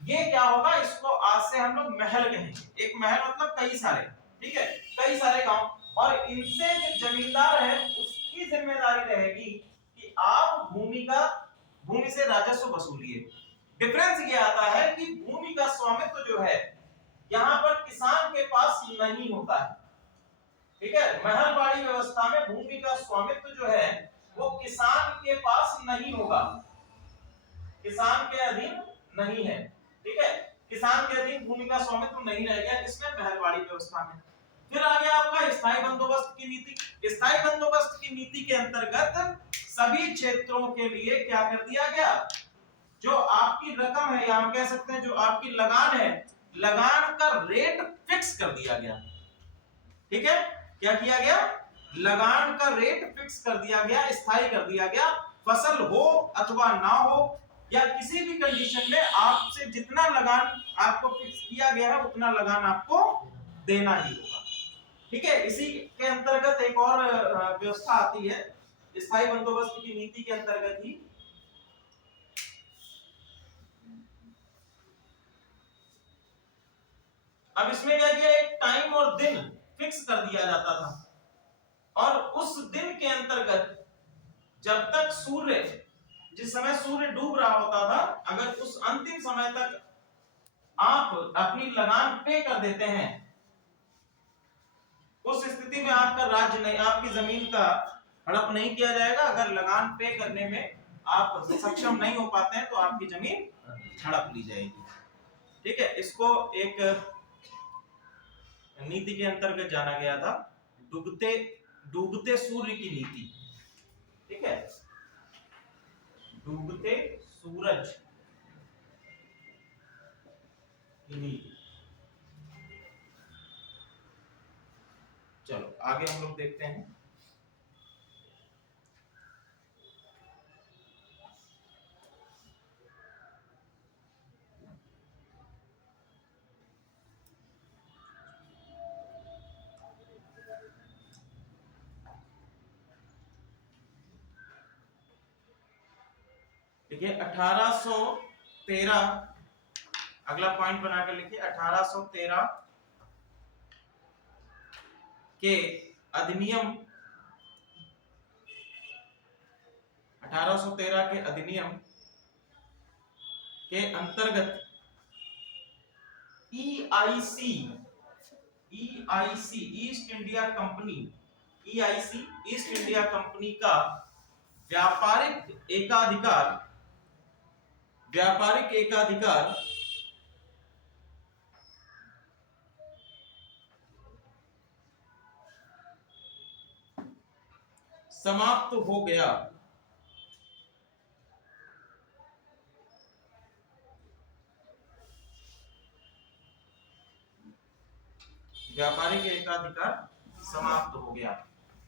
ये क्या होगा, इसको आज से हम लोग महल कहेंगे। एक महल मतलब कई सारे, ठीक है, कई सारे गांव। और इनसे जो जमींदार है उसकी जिम्मेदारी रहेगी कि आप भूमि से राजस्व वसूलिए। डिफरेंस ये आता है कि भूमि का स्वामित्व जो है यहाँ पर किसान के पास नहीं होता है। ठीक है, महलवाड़ी व्यवस्था में भूमि का स्वामित्व जो है वो किसान के पास नहीं होगा, किसान के अधीन नहीं है। ठीक है, किसान के अधीन भूमि का स्वामित्व नहीं रहेगा किसमें? महलवाड़ी व्यवस्था में। फिर आ गया आपका स्थायी बंदोबस्त की नीति। स्थायी बंदोबस्त की नीति के अंतर्गत सभी क्षेत्रों के लिए क्या कर दिया गया? जो आपकी रकम है, या हम कह सकते हैं जो आपकी लगान है, लगान का रेट फिक्स कर दिया गया। ठीक है, क्या किया गया? लगान का रेट फिक्स कर दिया गया, स्थायी कर दिया गया। फसल हो अथवा ना हो, या किसी भी कंडीशन में आपसे जितना लगान आपको फिक्स किया गया है उतना लगान आपको देना ही होगा। ठीक है, इसी के अंतर्गत एक और व्यवस्था आती है स्थायी बंदोबस्त की नीति के अंतर्गत ही। अब इसमें क्या किया? एक टाइम और दिन फिक्स कर दिया जाता था, और उस दिन के अंतर्गत जब तक सूर्य, जिस समय सूर्य डूब रहा होता था, अगर उस अंतिम समय तक आप अपनी लगान पे कर देते हैं, उस स्थिति में आपका राज्य नहीं, आपकी जमीन का हड़प नहीं किया जाएगा। अगर लगान पे करने में आप सक्षम नहीं हो पाते हैं तो आपकी जमीन हड़प ली जाएगी। ठीक है, इसको एक नीति के अंतर्गत जाना गया था, डूबते सूर्य की नीति। ठीक है, डूबते सूरज की नीति। चलो आगे हम लोग देखते हैं। देखिए 1813, अगला पॉइंट बनाकर लिखिए। 1813 के अधिनियम, 1813 के अधिनियम के अंतर्गत EIC east India company, EIC east India company का व्यापारिक एकाधिकार समाप्त हो गया। व्यापारिक एकाधिकार समाप्त हो गया।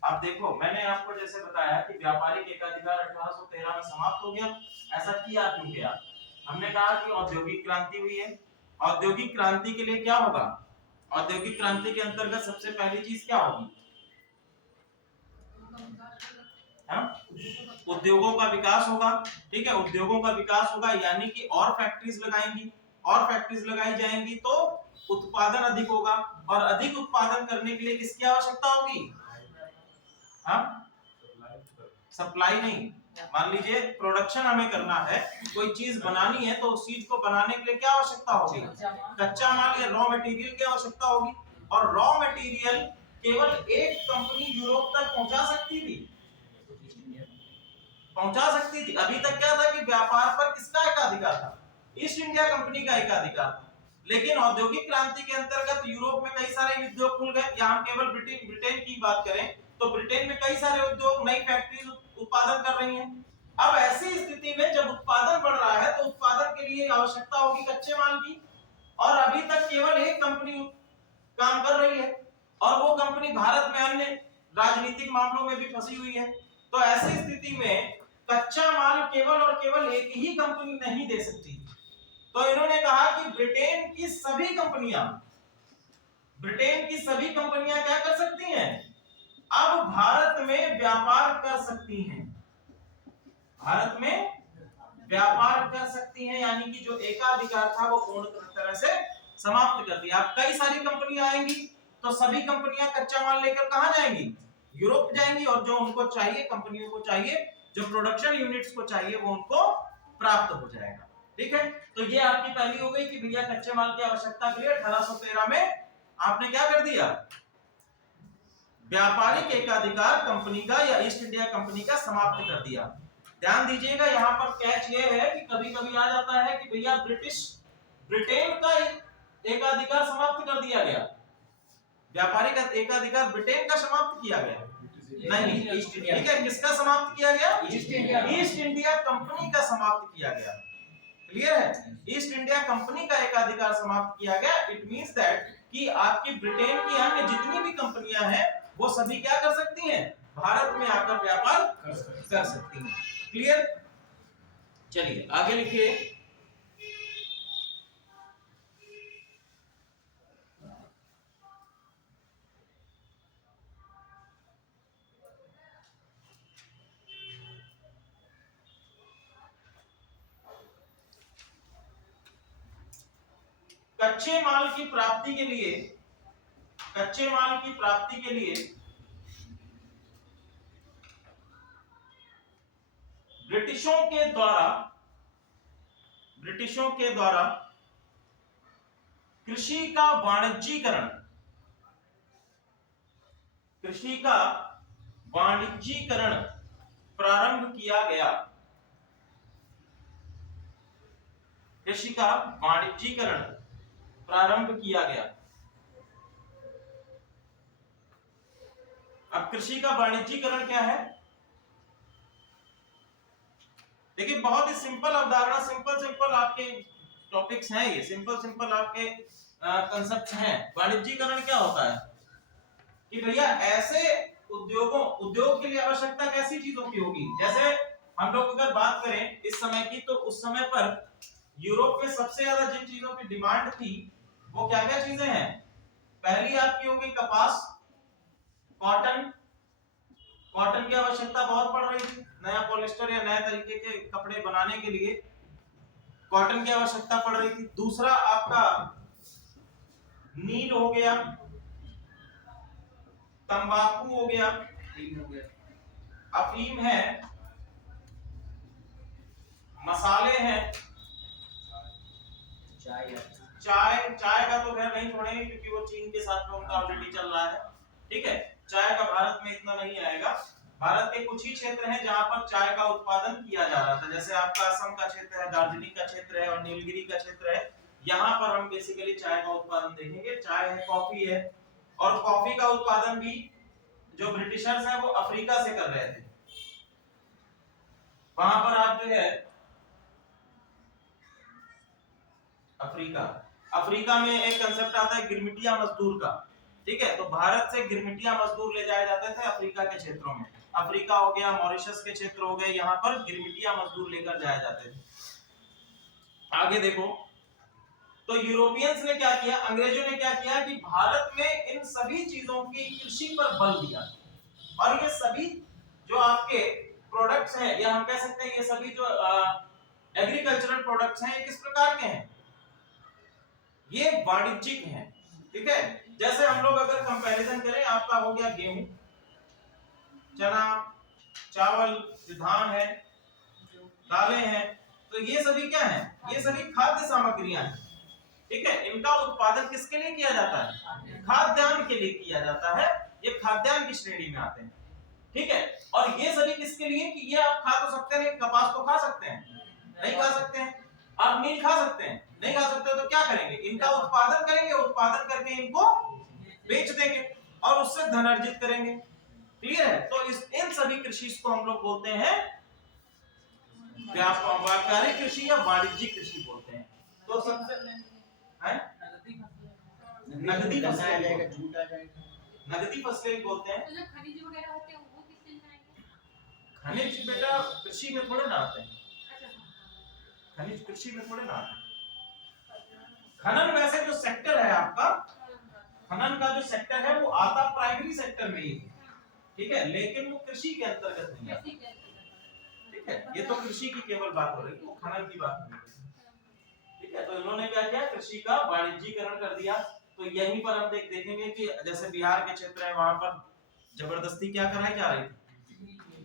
अब देखो, मैंने आपको जैसे बताया कि व्यापारिक एकाधिकार 1813 में समाप्त हो गया। ऐसा किया क्यों गया? हमने कहा कि औद्योगिक क्रांति हुई है। औद्योगिक क्रांति के लिए क्या होगा? औद्योगिक क्रांति के अंतर्गत सबसे पहली चीज क्या होगी? उद्योगों का विकास होगा। ठीक है, उद्योगों का विकास होगा, यानी कि और फैक्ट्रीज लगाएंगी, और फैक्ट्रीज लगाई जाएंगी तो उत्पादन अधिक होगा, और अधिक उत्पादन करने के लिए किसकी आवश्यकता होगी? सप्लाई नहीं, मान लीजिए प्रोडक्शन हमें करना है, कोई चीज बनानी है, तो उस चीज को बनाने के लिए क्या आवश्यकता होगी? कच्चा माल या रॉ मटेरियल की आवश्यकता होगी। और रॉ मटेरियल केवल एक कंपनी यूरोप तक पहुंचा सकती थी। अभी तक क्या था कि व्यापार पर किसका एकाधिकार था? ईस्ट इंडिया कंपनी का एकाधिकार था। लेकिन औद्योगिक क्रांति के अंतर्गत यूरोप में कई सारे उद्योग खुल गए। या हम केवल ब्रिटेन की बात करें तो ब्रिटेन में कई सारे उद्योग, नई फैक्ट्रीज उत्पादन कर रही हैं। अब ऐसी स्थिति में जब उत्पादन बढ़ रहा है तो उत्पादन के लिए आवश्यकता होगी कच्चे माल की, और अभी तक केवल एक कंपनी काम कर रही है, और वो कंपनी भारत में अन्य राजनीतिक मामलों में भी फंसी हुई है। तो ऐसी स्थिति में कच्चा माल केवल और केवल एक ही कंपनी नहीं दे सकती। तो इन्होंने कहा कि ब्रिटेन की सभी कंपनियां क्या कर सकती हैं? अब भारत में व्यापार कर सकती हैं। भारत में व्यापार कर सकती हैं, यानी कि जो एकाधिकार था वो पूर्ण तरह से समाप्त कर दिया। अब कई सारी कंपनियां आएंगी तो सभी कंपनियां कच्चा माल लेकर कहां जाएंगी? यूरोप जाएंगी, और जो उनको चाहिए, कंपनियों को चाहिए, जो प्रोडक्शन यूनिट्स को चाहिए, वो उनको प्राप्त हो जाएगा। ठीक है, तो ये आपकी पहली हो गई कि भैया कच्चे माल की आवश्यकता के लिए 1813 में आपने क्या कर दिया? व्यापारिक एकाधिकार कंपनी का या ईस्ट इंडिया कंपनी का समाप्त कर दिया। ध्यान दीजिएगा, यहाँ पर कैच ये है कि कभी कभी आ जाता है कि भैया ब्रिटेन का एकाधिकार समाप्त कर दिया गया। व्यापारिक एकाधिकार ब्रिटेन का समाप्त किया गया नहीं, ईस्ट इंडिया। ठीक है, किसका समाप्त किया गया? ईस्ट इंडिया कंपनी का समाप्त किया गया। क्लियर है? ईस्ट इंडिया कंपनी का एकाधिकार समाप्त किया गया। इट मींस दैट कि आपकी ब्रिटेन की अन्य जितनी भी कंपनियां हैं वो सभी क्या कर सकती हैं? भारत में आकर व्यापार कर सकती हैं। क्लियर? चलिए आगे लिखिए। कच्चे माल की प्राप्ति के लिए ब्रिटिशों के द्वारा कृषि का वाणिज्यीकरण प्रारंभ किया गया। कृषि का वाणिज्यीकरण प्रारंभ किया गया। अब कृषि का वाणिज्यीकरण क्या है? देखिए, बहुत ही सिंपल अवधारणा, सिंपल आपके टॉपिक्स हैं, ये सिंपल आपके कंसेप्ट हैं। वाणिज्यीकरण क्या होता है कि भैया ऐसे उद्योग के लिए आवश्यकता कैसी चीजों की होगी? जैसे हम लोग अगर बात करें इस समय की, तो उस समय पर यूरोप में सबसे ज्यादा जिन चीजों की डिमांड थी वो क्या क्या चीजें हैं? पहली आपकी हो गई कपास, कॉटन की आवश्यकता बहुत पड़ रही थी। नया पॉलिस्टर या नए तरीके के कपड़े बनाने के लिए कॉटन की आवश्यकता पड़ रही थी। दूसरा आपका नील हो गया, तंबाकू हो गया, अफीम है, मसाले हैं, चाय का तो खैर नहीं छोड़ेंगे क्योंकि वो चीन के साथ में उनका ऑलरेडी चल रहा है, ठीक है। चाय का भारत में इतना नहीं आएगा। भारत के कुछ ही क्षेत्र हैं जहां पर चाय का उत्पादन किया जा रहा था, जैसे आपका असम का क्षेत्र है, दार्जिलिंग का क्षेत्र है और नीलगिरी का क्षेत्र है। यहाँ पर हम बेसिकली चाय का उत्पादन देखेंगे। चाय है, कॉफी है, और कॉफी का उत्पादन भी जो ब्रिटिशर्स हैं वो अफ्रीका से कर रहे थे। वहां पर आप जो है अफ्रीका में एक कंसेप्ट आता है गिरमिटिया मजदूर का, ठीक है। तो भारत से गिरमिटिया मजदूर ले जाए जाते थे अफ्रीका के क्षेत्रों में। अफ्रीका हो गया, मॉरिशस के क्षेत्र हो गए, यहाँ पर गिरमिटिया मजदूर लेकर जाए जाते थे। आगे देखो, तो यूरोपियंस ने क्या किया, अंग्रेजों ने क्या किया कि भारत में इन सभी चीजों की कृषि पर बल दिया, और ये सभी जो आपके प्रोडक्ट्स हैं, या हम कह सकते हैं ये सभी जो एग्रीकल्चरल प्रोडक्ट्स हैं, ये किस प्रकार के हैं, ये वाणिज्यिक हैं, ठीक है। जैसे हम लोग अगर कंपैरिजन करें, आपका हो गया गेहूं, चना, चावल, धान है, दालें हैं, तो ये सभी क्या है, ये सभी खाद्य सामग्रियां हैं, ठीक है। इनका उत्पादन किसके लिए किया जाता है, खाद्यान्न के लिए किया जाता है, ये खाद्यान्न की श्रेणी में आते हैं, ठीक है। और ये सभी किसके लिए, कि ये आप खा तो सकते हैं, कपास को खा सकते हैं, नहीं खा सकते हैं। आप नील खा सकते हैं, नहीं खा सकते, तो क्या करेंगे, इनका उत्पादन करेंगे, उत्पादन करके इनको बेच देंगे और उससे धन अर्जित करेंगे, क्लियर है। तो इन सभी कृषि को हम लोग बोलते हैं व्यापारिक कृषि या वाणिज्यिक कृषि बोलते हैं। तो सबसे नगदी फसलें जाएगा, झूठ आ जाएगा, नगदी फसलें बोलते हैं। तो जो खनिज वगैरह होते हैं वो किससे जाएंगे? खनिज बेटा कृषि में थोड़े ना आते हैं, अच्छा, खनिज कृषि में थोड़े ना आते हैं। खनन वैसे जो सेक्टर है आपका, खनन का जो सेक्टर है वो आता प्राइमरी सेक्टर में ही है, ठीक है, लेकिन वो कृषि के अंतर्गत नहीं आता, ठीक है। ये तो कृषि की केवल बात हो रही है, वो खनन की बात नहीं है, ठीक है। तो इन्होंने क्या किया, कृषि का वाणिज्यीकरण कर दिया। तो यहीं पर हम देखेंगे कि जैसे बिहार के क्षेत्र है, वहां पर जबरदस्ती क्या कराई जा रही थी,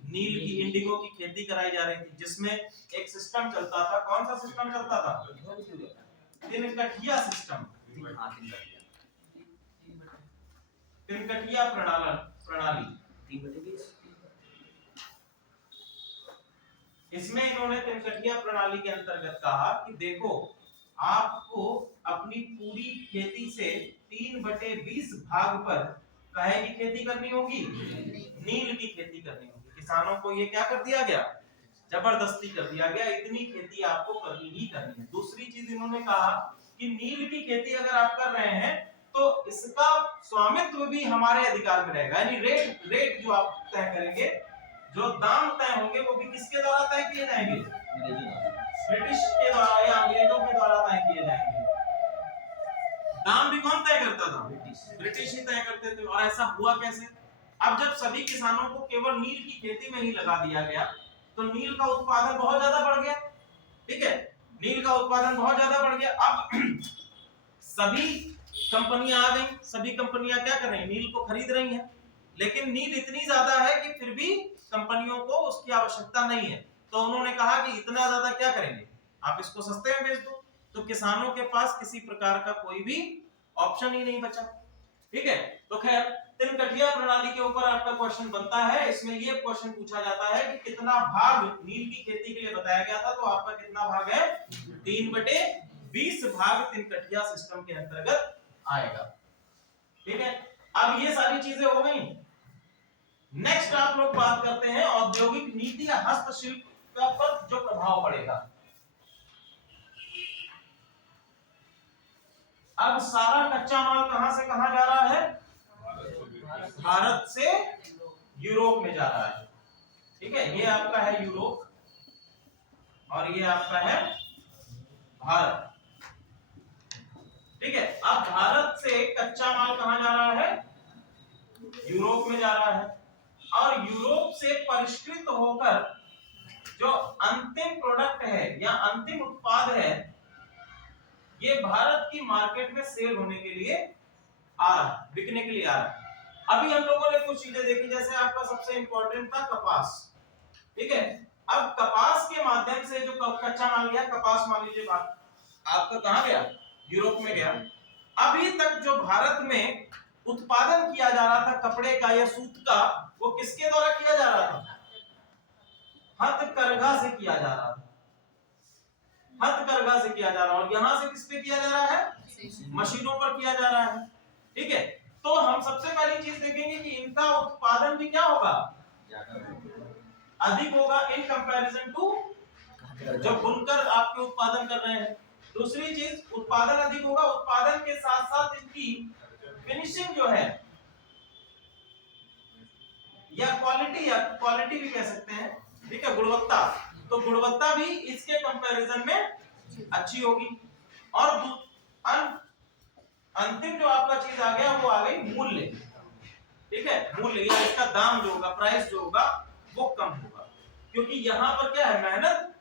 नील की, इंडिगो की खेती कराई जा रही थी, जिसमें एक सिस्टम चलता था। कौन सा सिस्टम चलता था, तिनकठिया सिस्टम, तिनकठिया प्रणाली। इसमें इन्होंने तिनकठिया प्रणाली के अंतर्गत कहा कि देखो, आपको अपनी पूरी खेती से 3/20 भाग पर काहे की खेती करनी होगी, नील की खेती करनी होगी। किसानों को ये क्या कर दिया गया, जबरदस्ती कर दिया गया, इतनी खेती आपको करनी ही करनी है। दूसरी चीज इन्होंने कहा कि नील की खेती अगर आप कर रहे हैं तो इसका स्वामित्व भी हमारे अधिकार में रहेगा, यानी रेट जो आप तय करेंगे, जो दाम तय होंगे वो भी किसके द्वारा तय किए जाएंगे, ब्रिटिश के द्वारा या अंग्रेजों के द्वारा तय किए जाएंगे। दाम भी कौन तय करता था, ब्रिटिश ही तय करते थे। और ऐसा हुआ कैसे, अब जब सभी किसानों को केवल नील की खेती में ही लगा दिया गया तो नील का उत्पादन बहुत ज्यादा बढ़ गया, ठीक है, नील का उत्पादन बहुत ज्यादा बढ़ गया। अब सभी कंपनियां आ गई, सभी कंपनियां क्या कर रही हैं, नील को खरीद रही हैं, लेकिन नील इतनी ज्यादा है कि फिर भी कंपनियों को उसकी आवश्यकता नहीं है। तो उन्होंने कहा कि इतना ज्यादा क्या करेंगे, आप इसको सस्ते में बेच दो। तो किसानों के पास किसी प्रकार का कोई भी ऑप्शन ही नहीं बचा, ठीक है। तो खैर, तिनकठिया प्रणाली के ऊपर आपका क्वेश्चन बनता है। इसमें ये क्वेश्चन पूछा जाता है कि कितना भाग नील की खेती के लिए बताया गया था, तो आपका कितना भाग है, 3/20 भाग तिनकठिया सिस्टम के अंतर्गत आएगा, ठीक है। अब ये सारी चीजें हो गई। नेक्स्ट आप लोग बात करते हैं औद्योगिक नीति या हस्तशिल्प का पर जो प्रभाव पड़ेगा। अब सारा कच्चा माल कहां से कहां जा रहा है, भारत से यूरोप में जा रहा है, ठीक है। ये आपका है यूरोप और ये आपका है भारत, ठीक है। अब भारत से कच्चा माल कहां जा रहा है, यूरोप में जा रहा है, और यूरोप से परिष्कृत होकर जो अंतिम प्रोडक्ट है या अंतिम उत्पाद है, ये भारत की मार्केट में सेल होने के लिए आ रहा है, बिकने के लिए आ रहा है। अभी हम लोगों ने कुछ चीजें देखी, जैसे आपका सबसे इंपॉर्टेंट था कपास, ठीक है। अब कपास के माध्यम से जो कच्चा माल गया, कपास मान लीजिए आपका कहां गया, यूरोप में गया। अभी तक जो भारत में उत्पादन किया जा रहा था कपड़े का या सूत का, वो किसके द्वारा किया जा रहा था? हथकरघा से किया जा रहा था, हथकरघा से किया जा रहा है। और यहां से किस पे किया जा रहा है? मशीनों पर किया जा रहा है। ठीक है, तो हम सबसे पहली चीज देखेंगे कि इनका उत्पादन भी क्या होगा? अधिक होगा इन कंपैरिजन टू जो बुनकर आपके उत्पादन कर रहे हैं। दूसरी चीज, उत्पादन अधिक होगा, उत्पादन के साथ साथ इनकी फिनिशिंग जो है या क्वालिटी भी कह सकते हैं, ठीक है, गुणवत्ता, तो गुणवत्ता भी इसके कंपैरिजन में अच्छी होगी। और अंतिम जो आपका चीज आ गया वो आ गई मूल्य। ठीक है, मूल्य या इसका दाम जो होगा, प्राइस जो होगा वो कम होगा, क्योंकि यहाँ पर क्या है, मेहनत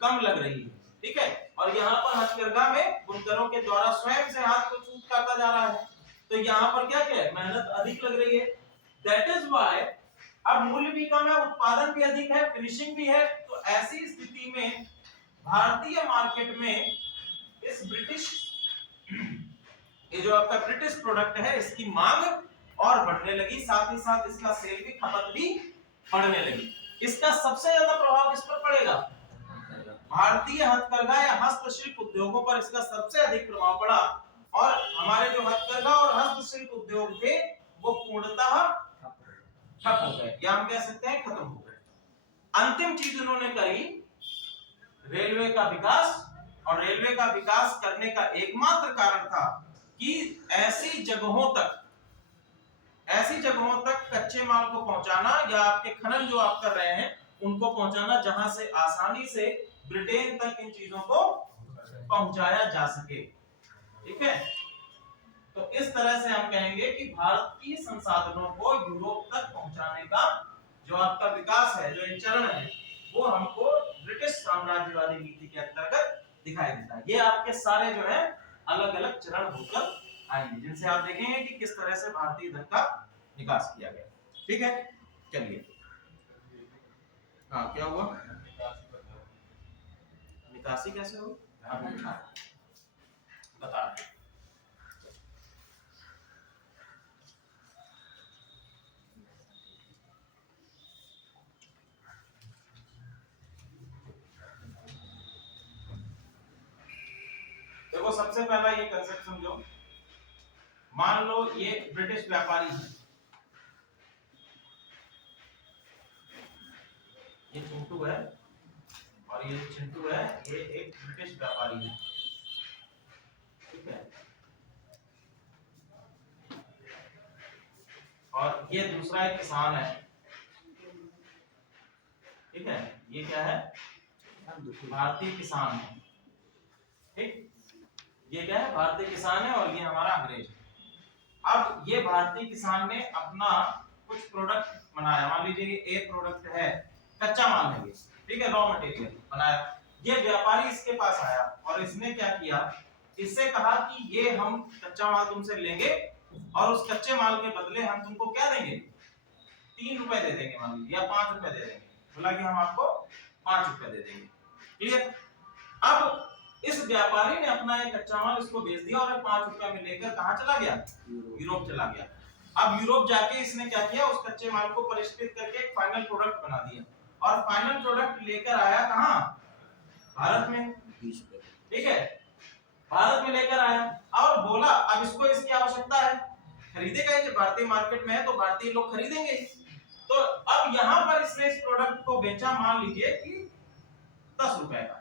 कम लग रही है। ठीक है, और यहाँ पर हथकरघा में बुनकरों के द्वारा स्वयं से हाथ को सूत काटा जा रहा है, तो यहाँ पर क्या है, मेहनत अधिक लग रही है। दैट इज व्हाई अब मूल्य भी कम है, उत्पादन भी अधिक है, फिनिशिंग भी है। तो ऐसी स्थिति में भारतीय मार्केट में इस ब्रिटिश, ये जो आपका ब्रिटिश प्रोडक्ट है, इसकी मांग और बढ़ने लगी, साथ ही साथ इसका सेल भी, खपत भी बढ़ने लगी। इसका सबसे ज्यादा प्रभाव किस पर पड़ेगा? भारतीय हथकरघा या हस्तशिल्प उद्योगों पर इसका सबसे अधिक प्रभाव पड़ा। और हमारे जो हथकरघा और हस्तशिल्प उद्योग थे वो पूर्णतः ठप हो गए, या हम कह सकते हैं खत्म हो गए। अंतिम चीज उन्होंने करी रेलवे का विकास, और रेलवे का विकास करने का एकमात्र कारण था कि ऐसी जगहों तक कच्चे माल को पहुंचाना, या आपके खनन जो आप कर रहे हैं उनको पहुंचाना, जहां से आसानी से ब्रिटेन तक इन चीजों को पहुंचाया जा सके। ठीक है, तो इस तरह से हम कहेंगे कि भारतीय संसाधनों को यूरोप तक पहुंचाने का जो आपका विकास है, जो एक चरण है, वो हमको ब्रिटिश साम्राज्यवादी नीति के अंतर्गत दिखाई देता है। ये आपके सारे जो है अलग अलग चरण होकर आएंगे, जिनसे आप देखेंगे कि किस तरह से भारतीय धन का विकास किया गया। ठीक है, चलिए, हाँ क्या हुआ, निकासी कैसे हुई बता रहे। देखो, सबसे पहला ये कंसेप्ट समझो। मान लो ये ब्रिटिश व्यापारी है, ये चिंटू है और ये चिंटू है, ये एक ब्रिटिश व्यापारी है। ठीक है, और ये दूसरा एक किसान है। ठीक है, ये क्या है, भारतीय किसान है। ठीक, ये क्या है, भारतीय किसान है, और ये हमारा अंग्रेज है। अब ये भारतीय किसान ने अपना कुछ प्रोडक्ट बनाया, मान लीजिए ए प्रोडक्ट है, कच्चा माल है ये, ठीक है, रॉ मटेरियल बनाया। ये व्यापारी इसके पास आया और इसने क्या किया, इससे कहा कि ये हम कच्चा माल तुमसे लेंगे और उस कच्चे माल के बदले हम तुमको क्या देंगे, 3 रुपए दे देंगे, मान लीजिए, या 5 रुपए दे देंगे। बोला कि हम आपको 5 रुपए दे देंगे। क्लियर? अब इस व्यापारी ने अपना एक कच्चा माल इसको बेच दिया और 5 रुपए में लेकर कहां चला गया, यूरोप चला गया। अब यूरोप जाके इसने क्या किया, उस कच्चे माल को परिष्कृत करके एक फाइनल प्रोडक्ट बना दिया, और फाइनल प्रोडक्ट लेकर आया कहां, भारत में। ठीक है, भारत में लेकर आया और बोला अब इसको इसकी आवश्यकता है, खरीदेगा, ये भारतीय मार्केट में है तो भारतीय लोग खरीदेंगे। तो अब यहां पर इसने इस प्रोडक्ट को बेचा, मान लीजिए कि 10 रुपए का।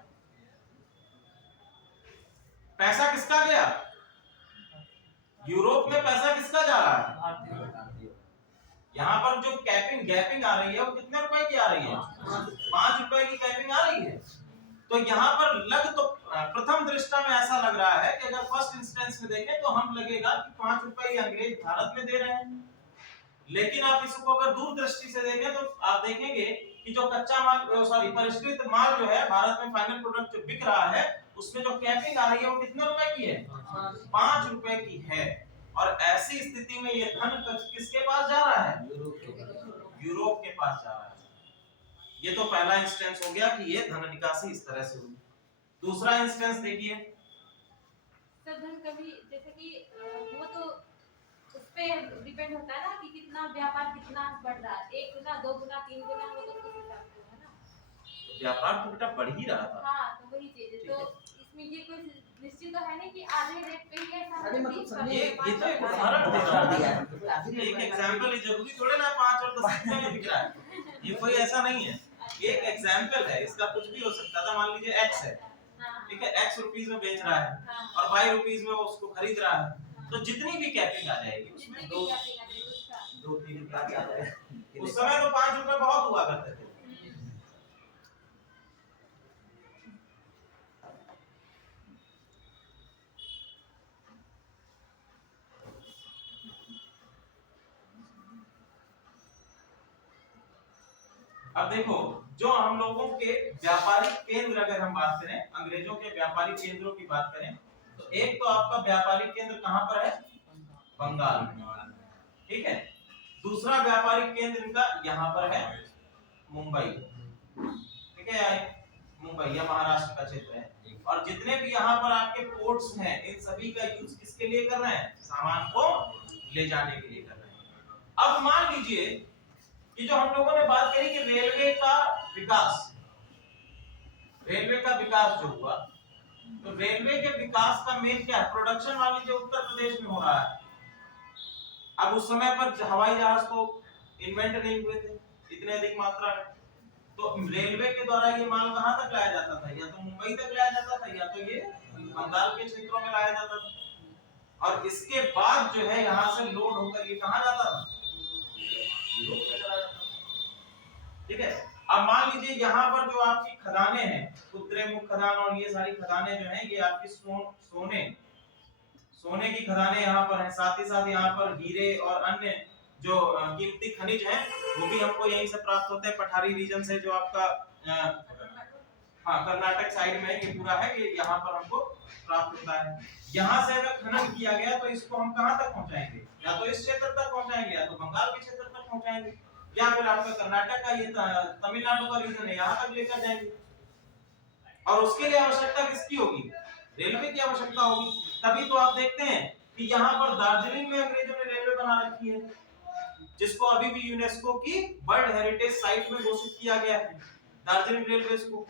पैसा किसका गया, यूरोप में पैसा किसका जा रहा है, यहाँ पर जो गैपिंग आ रही है वो कितने रुपए की आ रही है, 5 रुपए की गैपिंग आ रही है। तो यहाँ पर लग तो प्रथम दृष्टा में ऐसा लग रहा है कि अगर फर्स्ट इंस्टेंस में देखें तो हम लगेगा कि 5 रुपए अंग्रेज भारत में दे रहे हैं, लेकिन आप इसको अगर दूर दृष्टि से देखें तो आप देखेंगे कि जो कच्चा माल, सॉरी, परिष्कृत माल जो है भारत में फाइनल प्रोडक्ट जो बिक रहा है, उसमें जो कैपिंग आ रही है वो कितने रुपए की है, 5 रुपए की है। और ऐसी स्थिति में ये धन किसके पास जा रहा है, यूरोप के पास जा रहा है। ये तो पहला इंस्टेंस हो गया कि ये धन निकासी इस तरह से हुई। दूसरा इंस्टेंस देखिए, सर धन कभी जैसे कि वो तो उस पे डिपेंड होता है ना कि कितना व्यापार कितना बढ़ रहा है, 1 गुना 2 गुना 3 गुना, वो तो उस हिसाब से है ना। व्यापार तो बेटा बढ़ ही रहा था। हाँ तो वही चीज है, तो इसमें ये कोई निश्चित तो है नहीं कि आधे रेट पे ही ऐसा अरे मतलब समझे, ये तो एक उदाहरण दे रहा हूँ, एक एग्जांपल है, जरूरी थोड़े ना 5 और 10 रुपए में बिक रहा है, ये कोई ऐसा नहीं है, एक एग्जांपल है, इसका कुछ भी हो सकता था। मान लीजिए x है, ठीक है, x रुपीस में बेच रहा है और y रुपीस में वो उसको खरीद रहा है, तो जितनी भी कैपिंग आ जाएगी उसमें 2-3 रुपया आ जाएगा। उस समय तो 5 रुपए बहुत हुआ करते थे। अब देखो, जो हम लोगों के व्यापारिक केंद्र, अगर हम बात करें अंग्रेजों के व्यापारिक केंद्रों की बात करें, तो एक तो आपका व्यापारिक केंद्र कहां पर है? बंगाल में, ठीक है। दूसरा व्यापारिक केंद्र इनका यहाँ पर है मुंबई, ठीक है, मुंबई या महाराष्ट्र का क्षेत्र है। और जितने भी यहाँ पर आपके पोर्ट्स हैं, इन सभी का यूज किसके लिए कर रहे हैं? सामान को ले जाने के लिए कर रहे हैं। अब मान लीजिए कि जो हम लोगों ने बात करी कि रेलवे का विकास, रेलवे का विकास जो हुआ, तो रेलवे के विकास का मेन क्या है? प्रोडक्शन मान लीजिए उत्तर प्रदेश में हो रहा है। अब उस समय पर हवाई जहाज तो इन्वेंट नहीं हुए थे इतने अधिक मात्रा में, तो रेलवे के द्वारा ये माल कहां तक लाया जाता था? या तो मुंबई तक लाया जाता था, या तो ये बंगाल के क्षेत्रों में लाया जाता था। और इसके बाद जो है यहाँ से लोड होकर ये कहां जाता था? यूरोप में चला जाता था, ठीक है। अब मान लीजिए यहाँ पर जो आपकी खदानें हैं, कुद्रेमुख खदान और ये सारी खदानें जो हैं, ये आपकी सोने की खदानें यहाँ पर हैं। साथ ही साथ यहाँ पर हीरे और अन्य जो कीमती खनिज हैं, वो भी हमको यहीं से प्राप्त होते हैं, पठारी रीजन से, जो आपका हाँ कर्नाटक साइड में ये पूरा है, ये यहाँ पर हमको प्राप्त होता है। यहाँ से अगर खनन किया गया तो इसको हम कहाँ तक पहुँचाएंगे? या तो इस क्षेत्र तक पहुँचाएंगे, या तो बंगाल के क्षेत्र तक पहुँचाएंगे, या फिर आपका कर्नाटक का ये तमिलनाडु का रीजन है, यहाँ तक लेकर जाएंगे। और उसके लिए आवश्यकता किसकी होगी? रेलवे की आवश्यकता होगी। तभी तो आप देखते हैं कि यहाँ पर दार्जिलिंग में अंग्रेजों ने रेलवे बना रखी है, जिसको अभी भी यूनेस्को की वर्ल्ड हेरिटेज साइट में घोषित किया गया है, दार्जिलिंग रेलवे को।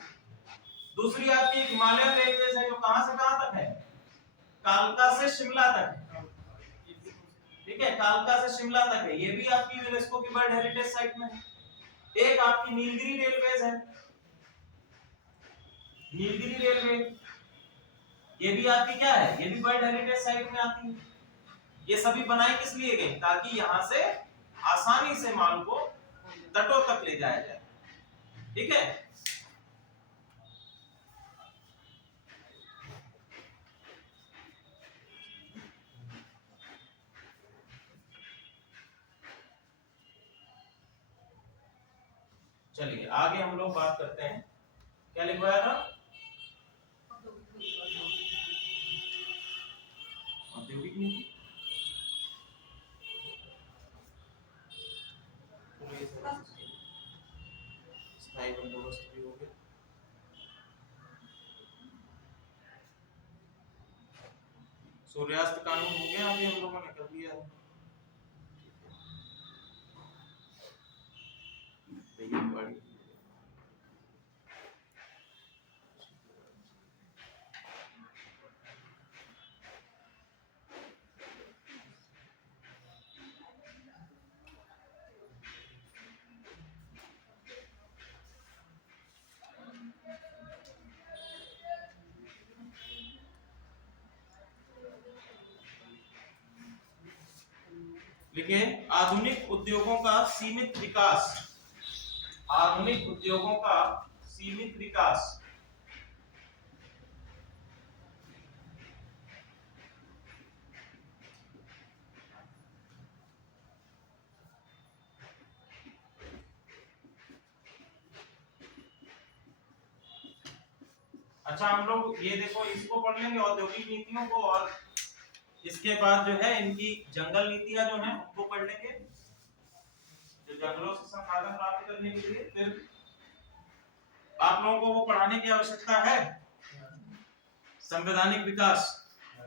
दूसरी आपकी हिमालयन रेलवे है, जो कहां से कहां तक है? कालका से शिमला तक है, ठीक है, कालका से शिमला तक है, ये भी आपकी यूनेस्को की वर्ल्ड हेरिटेज साइट में है। एक आपकी नीलगिरी रेलवे है, नीलगिरी रेलवे, ये भी आपकी क्या है? ये भी वर्ल्ड हेरिटेज साइट में आती है। ये सभी बनाई किस लिए गई? ताकि यहां से आसानी से माल को तटों तक ले जाया जाए, ठीक है। चलिए आगे हम लोग बात करते हैं, क्या लिखवाया था? औद्योगिक नीति, स्थायी बंदोबस्त भी हो गया। सूर्यास्त कानून हो गया, अभी हम लोगों ने कर दिया है। लिखिए, आधुनिक उद्योगों का सीमित विकास, आधुनिक उद्योगों का सीमित विकास। अच्छा, हम लोग ये देखो, इसको पढ़ लेंगे, औद्योगिक नीतियों को, और इसके बाद जो है इनकी जंगल नीतियां जो हैं उनको पढ़ लेंगे, जो जंगलों से संसाधन प्राप्त करने के लिए। फिर आप लोगों को वो पढ़ाने की आवश्यकता है, संवैधानिक विकास,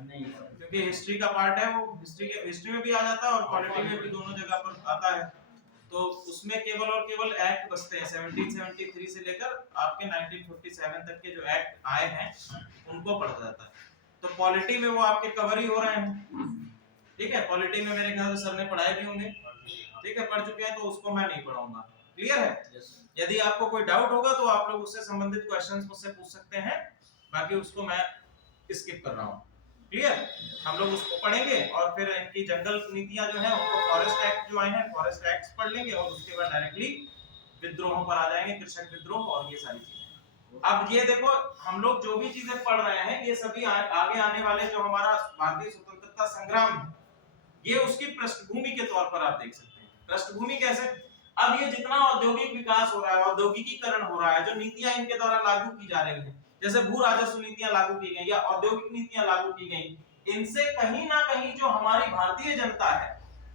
नहीं सर। क्योंकि हिस्ट्री का पार्ट है, वो हिस्ट्री में भी आ जाता है और पॉलिटी में भी, दोनों जगह पर आता है। तो उसमें केवल और केवल एक्ट बसते हैं 1773 से लेकर आपके 1957 तक के जो एक्ट आए हैं उनको पढ़ा जाता है। तो पॉलिटी में वो आपके कवर ही हो रहे हैं, ठीक है। पॉलिटी में मेरे ख्याल से सर ने पढ़ाए भी होंगे, ठीक है, पढ़ चुके हैं, तो उसको मैं नहीं पढ़ाऊंगा। क्लियर है? यदि आपको कोई डाउट होगा तो आप लोग उससे संबंधित क्वेश्चंस मुझसे पूछ सकते हैं, बाकी उसको मैं स्किप कर रहा हूँ। क्लियर? हम लोग उसको पढ़ेंगे और फिर इनकी जंगल नीतियां जो है उनको, फॉरेस्ट एक्ट जो आए हैं फॉरेस्ट एक्ट्स पढ़ लेंगे और उसके बाद डायरेक्टली विद्रोहों पर आ जाएंगे, कृषक विद्रोह और ये सारी चीजें। अब ये देखो, हम लोग जो भी चीजें पढ़ रहे हैं ये सभी आगे आने वाले जो हमारा भारतीय स्वतंत्रता संग्राम है, ये उसकी पृष्ठभूमि के तौर पर आप देख सकते हैं। पृष्ठभूमि कैसे? अब ये जितना औद्योगिक विकास हो रहा है, औद्योगिकीकरण हो रहा है, जो नीतियां इनके द्वारा लागू की जा रही हैं, जैसे भू राजस्व नीतियां लागू की गई या औद्योगिक नीतियां लागू की गई, इनसे कहीं ना कहीं जो हमारी भारतीय जनता है,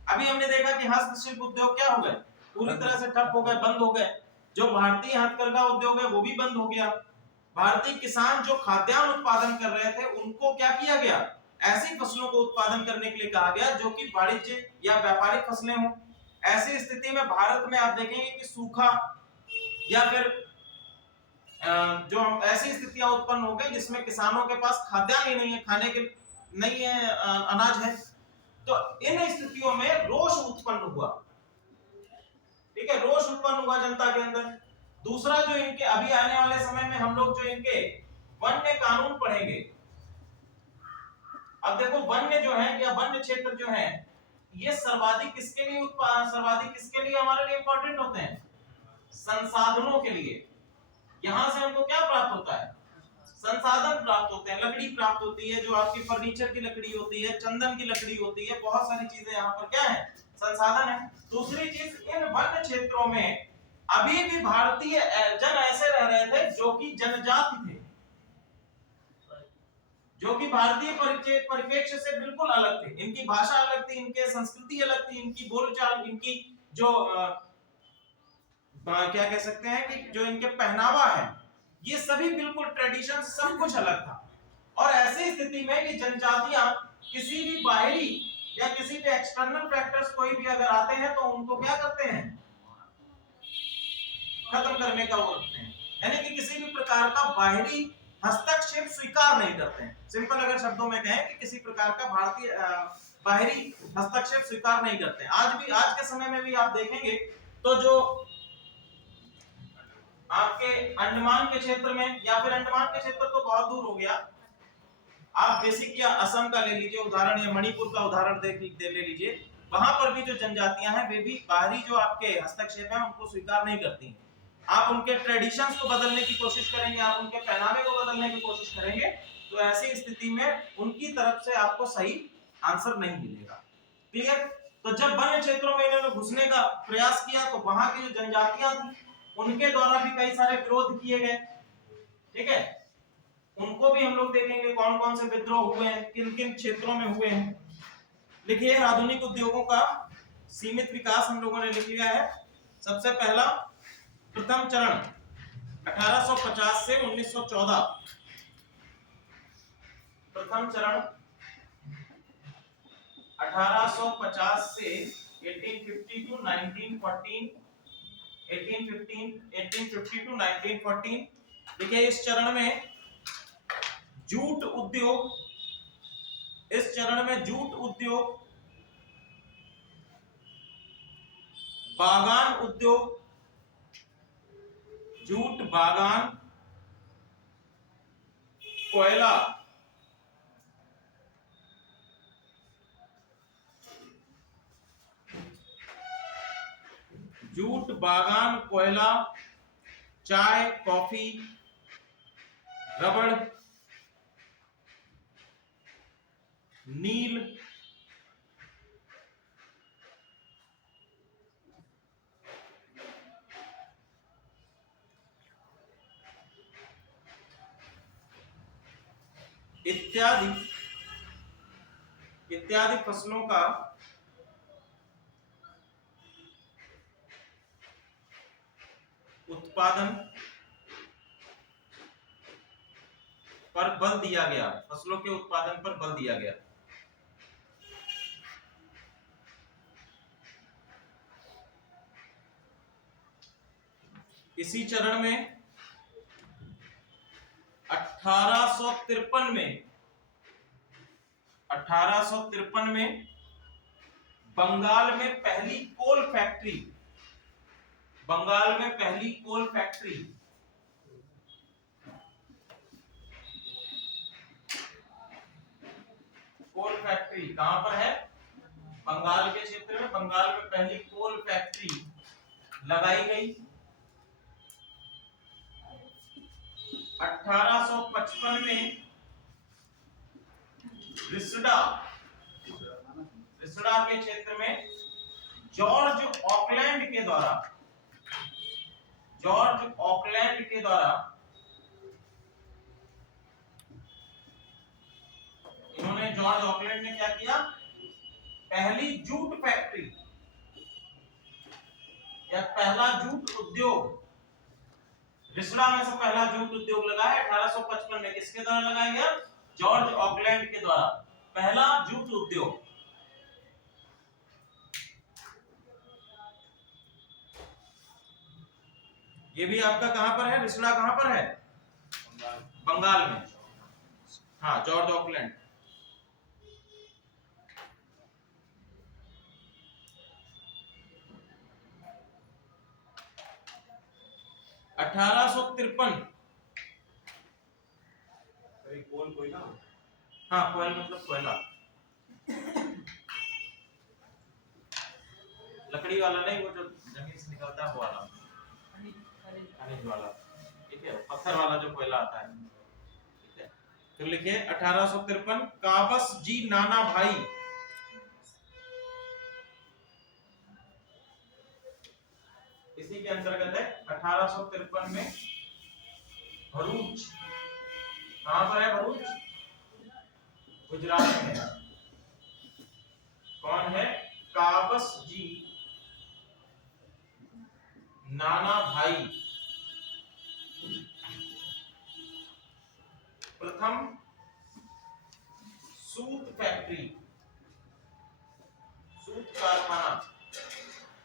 अभी हमने देखा कि हस्तशिल्प उद्योग क्या हो गए, पूरी तरह से ठप हो गए, बंद हो गए। जो भारतीय हथकरघा उद्योग है वो भी बंद हो गया। भारतीय किसान जो खाद्यान्न उत्पादन कर रहे थे उनको क्या किया गया, ऐसी फसलों को उत्पादन करने के लिए कहा गया जो कि वाणिज्य या व्यापारिक फसलें हों। ऐसी स्थिति में भारत में आप देखेंगे कि सूखा या फिर जो ऐसी स्थितियां उत्पन्न हो गई जिसमें किसानों के पास खाद्यान्न ही नहीं है, खाने के नहीं है, अनाज है। तो इन स्थितियों में रोष उत्पन्न हुआ, ठीक है, रोष उत्पन्न हुआ जनता के अंदर। दूसरा, जो इनके अभी आने वाले समय में हम लोग जो इनके वन्य कानून पढ़ेंगे। अब देखो, वन्य जो है या वन्य क्षेत्र जो है, ये सर्वाधिक किसके लिए हमारे लिए इंपॉर्टेंट होते हैं? संसाधनों के लिए। यहां से हमको क्या प्राप्त होता है? संसाधन प्राप्त होते हैं, लकड़ी प्राप्त होती है, जो आपकी फर्नीचर की लकड़ी होती है, चंदन की लकड़ी होती है, बहुत सारी चीजें यहाँ पर क्या है, संसाधन है। दूसरी चीज, इन वन्य क्षेत्रों में अभी भी भारतीय जन ऐसे रह रहे थे जो कि जनजाति थे, जो कि भारतीय परिप्रेक्ष्य से बिल्कुल अलग थे। इनकी भाषा अलग थी, इनके संस्कृति अलग थी, इनकी बोलचाल, इनकी जो क्या कह सकते हैं कि जो इनके पहनावा है, ये सभी बिल्कुल ट्रेडिशन, सब कुछ अलग था। और ऐसी स्थिति में ये जनजातियां किसी भी बाहरी या किसी भी एक्सटर्नल फैक्टर्स कोई भी अगर आते हैं तो उनको क्या करते हैं, खत्म करने का वो रखते हैं, यानी कि किसी भी प्रकार का बाहरी हस्तक्षेप स्वीकार नहीं करते हैं। सिंपल अगर शब्दों में कहें कि किसी प्रकार का भारतीय बाहरी हस्तक्षेप स्वीकार नहीं करते हैं। आज के समय में भी आप देखेंगे तो जो आपके अंडमान के क्षेत्र में, या फिर अंडमान के क्षेत्र तो बहुत दूर हो गया, आप बेसिक या असम का ले लीजिए उदाहरण, या मणिपुर का उदाहरण ले लीजिए, वहां पर भी जो जनजातियां हैं वे भी बाहरी जो आपके हस्तक्षेप है उनको स्वीकार नहीं करती हैं। आप उनके ट्रेडिशंस को बदलने की कोशिश करेंगे, आप उनके पहनावे को बदलने की कोशिश करेंगे, तो ऐसी स्थिति में उनकी तरफ से आपको सही आंसर नहीं मिलेगा। क्लियर? तो जब वन्य क्षेत्रों में इन्होंने घुसने का प्रयास किया तो वहां की जो जनजातियां थी उनके द्वारा भी कई सारे विरोध किए गए, ठीक है। उनको भी हम लोग देखेंगे कौन कौन से विद्रोह हुए हैं, किन किन क्षेत्रों में हुए हैं। लिखिए, आधुनिक उद्योगों का सीमित विकास हम लोगों ने लिख लिया है। सबसे पहला, प्रथम चरण 1850 से 1914, प्रथम चरण 1850 से 1850 टू 1914, 1850 टू 1914। देखिए, इस चरण में जूट उद्योग, इस चरण में जूट उद्योग, बागान उद्योग, जूट, बागान, कोयला, जूट, बागान, कोयला, चाय, कॉफी, रबड़, नील, इत्यादि फसलों का उत्पादन पर बल दिया गया, फसलों के उत्पादन पर बल दिया गया। इसी चरण में 1853 में बंगाल में पहली कोल फैक्ट्री, कहां पर है? बंगाल के क्षेत्र में, बंगाल में पहली कोल फैक्ट्री लगाई गई। 1855 में रिसड़ा के क्षेत्र में जॉर्ज ऑकलैंड के द्वारा इन्होंने, जॉर्ज ऑकलैंड ने क्या किया? पहली जूट फैक्ट्री या पहला जूट उद्योग, रिसड़ा में से पहला जूट उद्योग लगा है 1855 में। किसके द्वारा लगाया गया? जॉर्ज ऑकलैंड के द्वारा पहला जूट उद्योग। ये भी आपका कहां पर है? रिसड़ा कहां पर है? बंगाल में। हाँ, जॉर्ज ऑकलैंड। कोयला, हाँ कोयल मतलब कोयला, लकड़ी वाला नहीं, वो जो जमीन से निकलता है वो वाला, खनिज वाला, ठीक है, पत्थर वाला जो कोयला आता है, ठीक है। तो लिखिए 1853 काबस जी नाना भाई, इसी के अंतर्गत है। 1853 में भरूच, कहां पर है भरूच? गुजरात में है। कौन है? काबस जी नाना भाई प्रथम सूत फैक्ट्री, सूत कारखाना,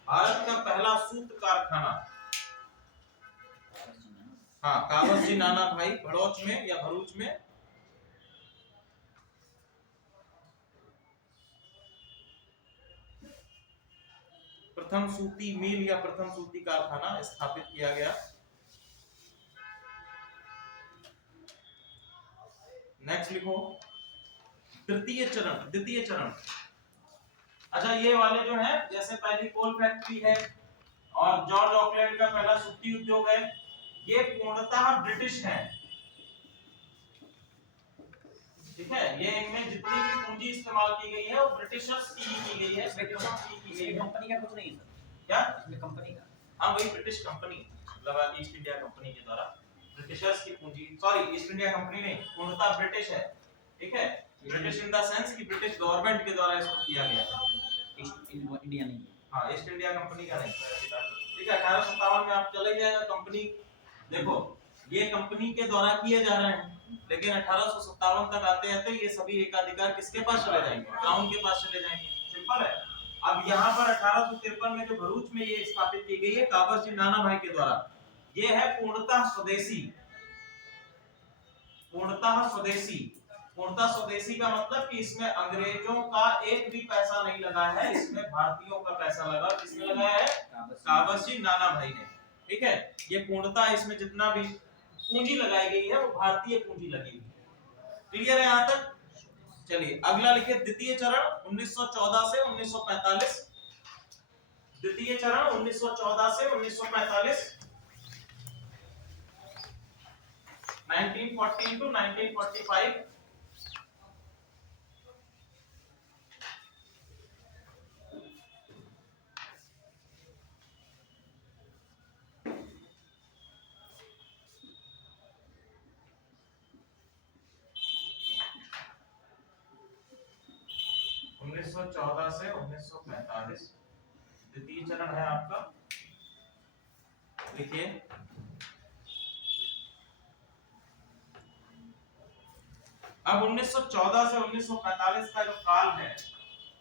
भारत का पहला सूत कारखाना। हाँ, काबस जी नाना भाई भड़ोच में या भरूच में। प्रथम सूती मिल या प्रथम सूती कारखाना स्थापित किया गया। नेक्स्ट लिखो द्वितीय चरण। अच्छा, ये वाले जो है, जैसे पहली कोल फैक्ट्री है और जॉर्ज ऑकलैंड का पहला सूती उद्योग है, ये पूर्णतः ब्रिटिश है, ठीक है। ये इनमें जितनी भी पूंजी इस्तेमाल की गई है वो ब्रिटिशर्स की गई है, कंपनी का कुछ नहीं है सर। क्या? इसमें कंपनी का, हाँ वही ब्रिटिश कंपनी, मतलब ईस्ट इंडिया कंपनी के द्वारा ब्रिटिशर्स की पूंजी, सॉरी ईस्ट इंडिया कंपनी नहीं, पूर्णतः ब्रिटिश है, ठीक है। ब्रिटिश इन द सेंस कि ब्रिटिश गवर्नमेंट के द्वारा इसको किया गया था। ईस्ट इंडिया नहीं, हाँ, ईस्ट इंडिया कंपनी का नहीं, ठीक है। 1857 में आप चले जाएगा कंपनी, देखो ये कंपनी के द्वारा किए जा रहे हैं, लेकिन 1857 तक आते आते ये सभी एकाधिकार किसके पास चले जाएंगे? क्राउन के पास चले जाएंगे, सिंपल है। अब यहाँ पर 1853 में जो भरूच में ये स्थापित की गई है काबस जी नाना भाई के द्वारा, ये है पूर्णतः स्वदेशी। पूर्णतः स्वदेशी का मतलब कि इसमें अंग्रेजों का एक भी पैसा नहीं लगा है, इसमें भारतीयों का पैसा लगा। किसने लगाया है? काबस जी नाना भाई ने, ठीक है। ये पूर्णतः इसमें जितना भी पूंजी लगाई गई है वो भारतीय पूंजी लगी हुई है। क्लियर है यहाँ तक? चलिए अगला लिखिए द्वितीय चरण 1914 से 1945। द्वितीय चरण 1914 से 1945, 1914 to 1945। उन्नीस सौ 14 से 1945 द्वितीय चरण है आपका। लिखिए अब 1914 से 1945 का जो काल है,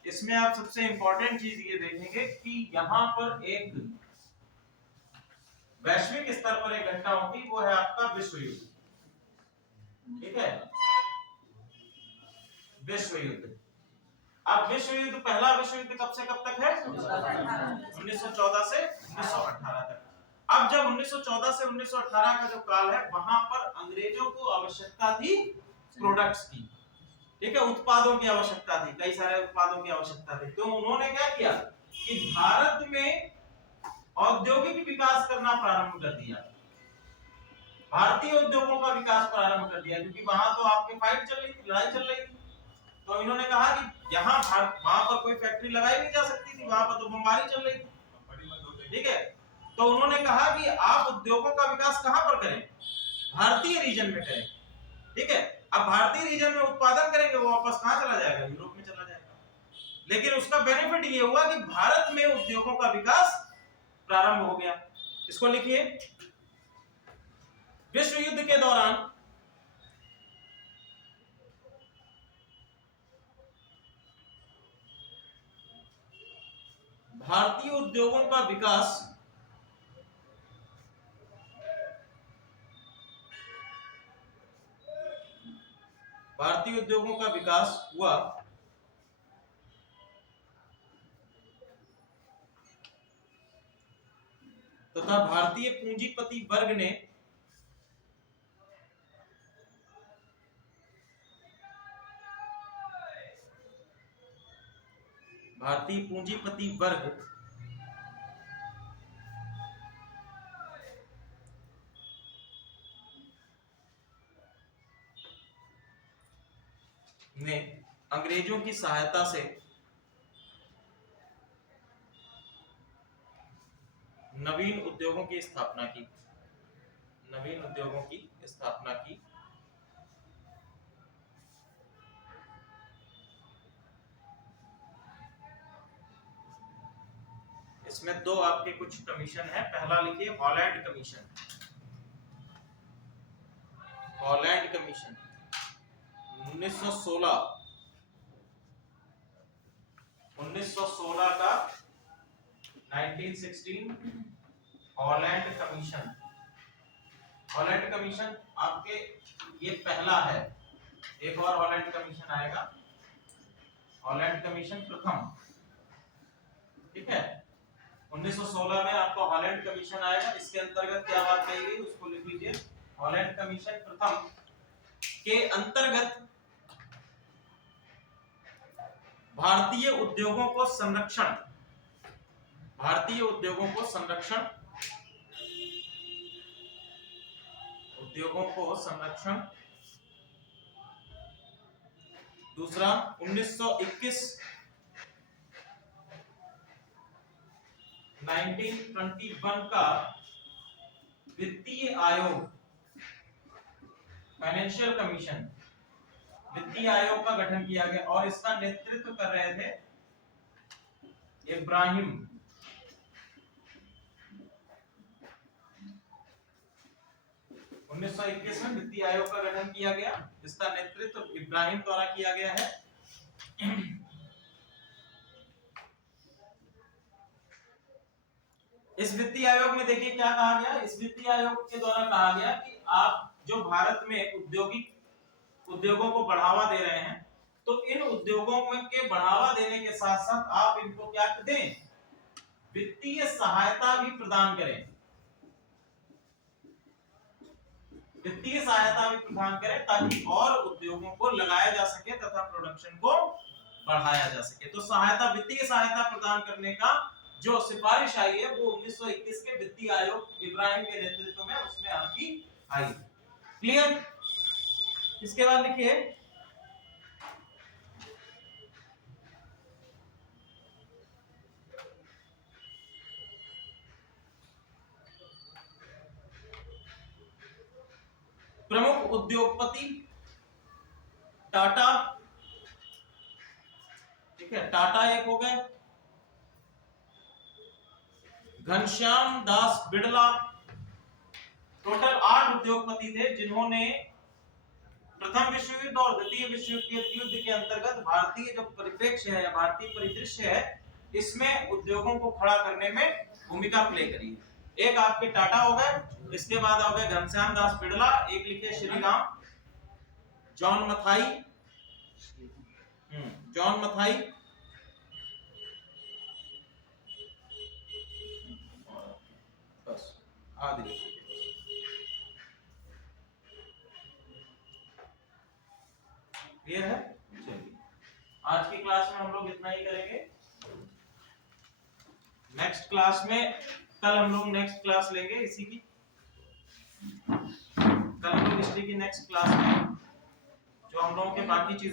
इसमें आप सबसे इंपॉर्टेंट चीज ये देखेंगे कि यहाँ पर एक वैश्विक स्तर पर एक घटना होगी, वो है आपका विश्व युद्ध। ठीक है, विश्व युद्ध। अब विश्व युद्ध, पहला विश्व युद्ध कब से कब तक है? 1914 से 1918 तक। अब जब 1914 से 1918 का जो काल है, वहां पर अंग्रेजों को आवश्यकता थी प्रोडक्ट्स की। ठीक है, उत्पादों की आवश्यकता थी, कई सारे उत्पादों की आवश्यकता थी। तो उन्होंने क्या किया कि भारत में औद्योगिक विकास करना प्रारंभ कर दिया, भारतीय उद्योगों का विकास प्रारंभ कर दिया, क्योंकि वहां तो आपकी फाइट चल रही थी, लड़ाई चल रही थी। तो इन्होंने कहा कि यहाँ वहां पर कोई फैक्ट्री लगाई नहीं जा सकती थी, वहां पर तो बमबारी चल रही थी। ठीक है, तो उन्होंने कहा कि आप उद्योगों का विकास कहां पर करें? भारतीय रीजन में करें। ठीक है, अब भारतीय रीजन में उत्पादन करेंगे, वो वापस कहां चला जाएगा? यूरोप में चला जाएगा। लेकिन उसका बेनिफिट ये हुआ कि भारत में उद्योगों का विकास प्रारंभ हो गया। इसको लिखिए, विश्व युद्ध के दौरान भारतीय उद्योगों का विकास हुआ तथा भारतीय पूंजीपति वर्ग ने अंग्रेजों की सहायता से नवीन उद्योगों की स्थापना की। इसमें दो आपके कुछ कमीशन है। पहला लिखिए हॉलैंड कमीशन। 1916 का 1916 हॉलैंड कमीशन आपके ये पहला है। एक और हॉलैंड कमीशन आएगा, हॉलैंड कमीशन प्रथम। ठीक है, 1916 में आपको हॉलैंड कमीशन आएगा। इसके अंतर्गत क्या बात कही गई उसको लिख लीजिए। हॉलैंड कमीशन प्रथम के अंतर्गत भारतीय उद्योगों को संरक्षण। दूसरा 1921 का वित्तीय आयोग, फाइनेंशियल कमीशन, वित्तीय आयोग का गठन किया गया और इसका नेतृत्व कर रहे थे इब्राहिम। 1921 में वित्तीय आयोग का गठन किया गया, जिसका नेतृत्व इब्राहिम द्वारा किया गया है। इस वित्तीय आयोग में देखिए क्या कहा गया। इस वित्तीय आयोग के द्वारा कहा गया कि आप जो भारत में उद्योगों को बढ़ावा दे रहे हैं, तो इन उद्योगों में के बढ़ावा देने के साथ साथ आप इनको क्या दें? वित्तीय सहायता भी प्रदान करें। ताकि और उद्योगों को लगाया जा सके तथा प्रोडक्शन को बढ़ाया जा सके। तो वित्तीय सहायता प्रदान करने का जो सिफारिश आई है वो 1921 के वित्तीय आयोग इब्राहिम के नेतृत्व में उसमें आपकी आई। क्लियर? इसके बाद लिखिए प्रमुख उद्योगपति टाटा। ठीक है, टाटा एक हो गए, घनश्याम दास बिड़ला। टोटल 8 उद्योगपति थे जिन्होंने प्रथम विश्व युद्ध और द्वितीय विश्व युद्ध के अंतर्गत भारतीय जो परिप्रेक्ष्य है, भारतीय परिदृश्य है, इसमें उद्योगों को खड़ा करने में भूमिका प्ले करी है। एक आपके टाटा हो गए, इसके बाद हो गए घनश्याम दास बिड़ला, एक लिखे श्री राम, जॉन मथाई, जॉन मथाई, बस आदि लिखिए। क्लियर है? चलिए आज की क्लास में हम लोग इतना ही करेंगे। नेक्स्ट क्लास में कल हम लोग नेक्स्ट क्लास लेंगे इसी की, कल हम लोग हिस्ट्री की नेक्स्ट क्लास में जो हम लोगों के बाकी चीजें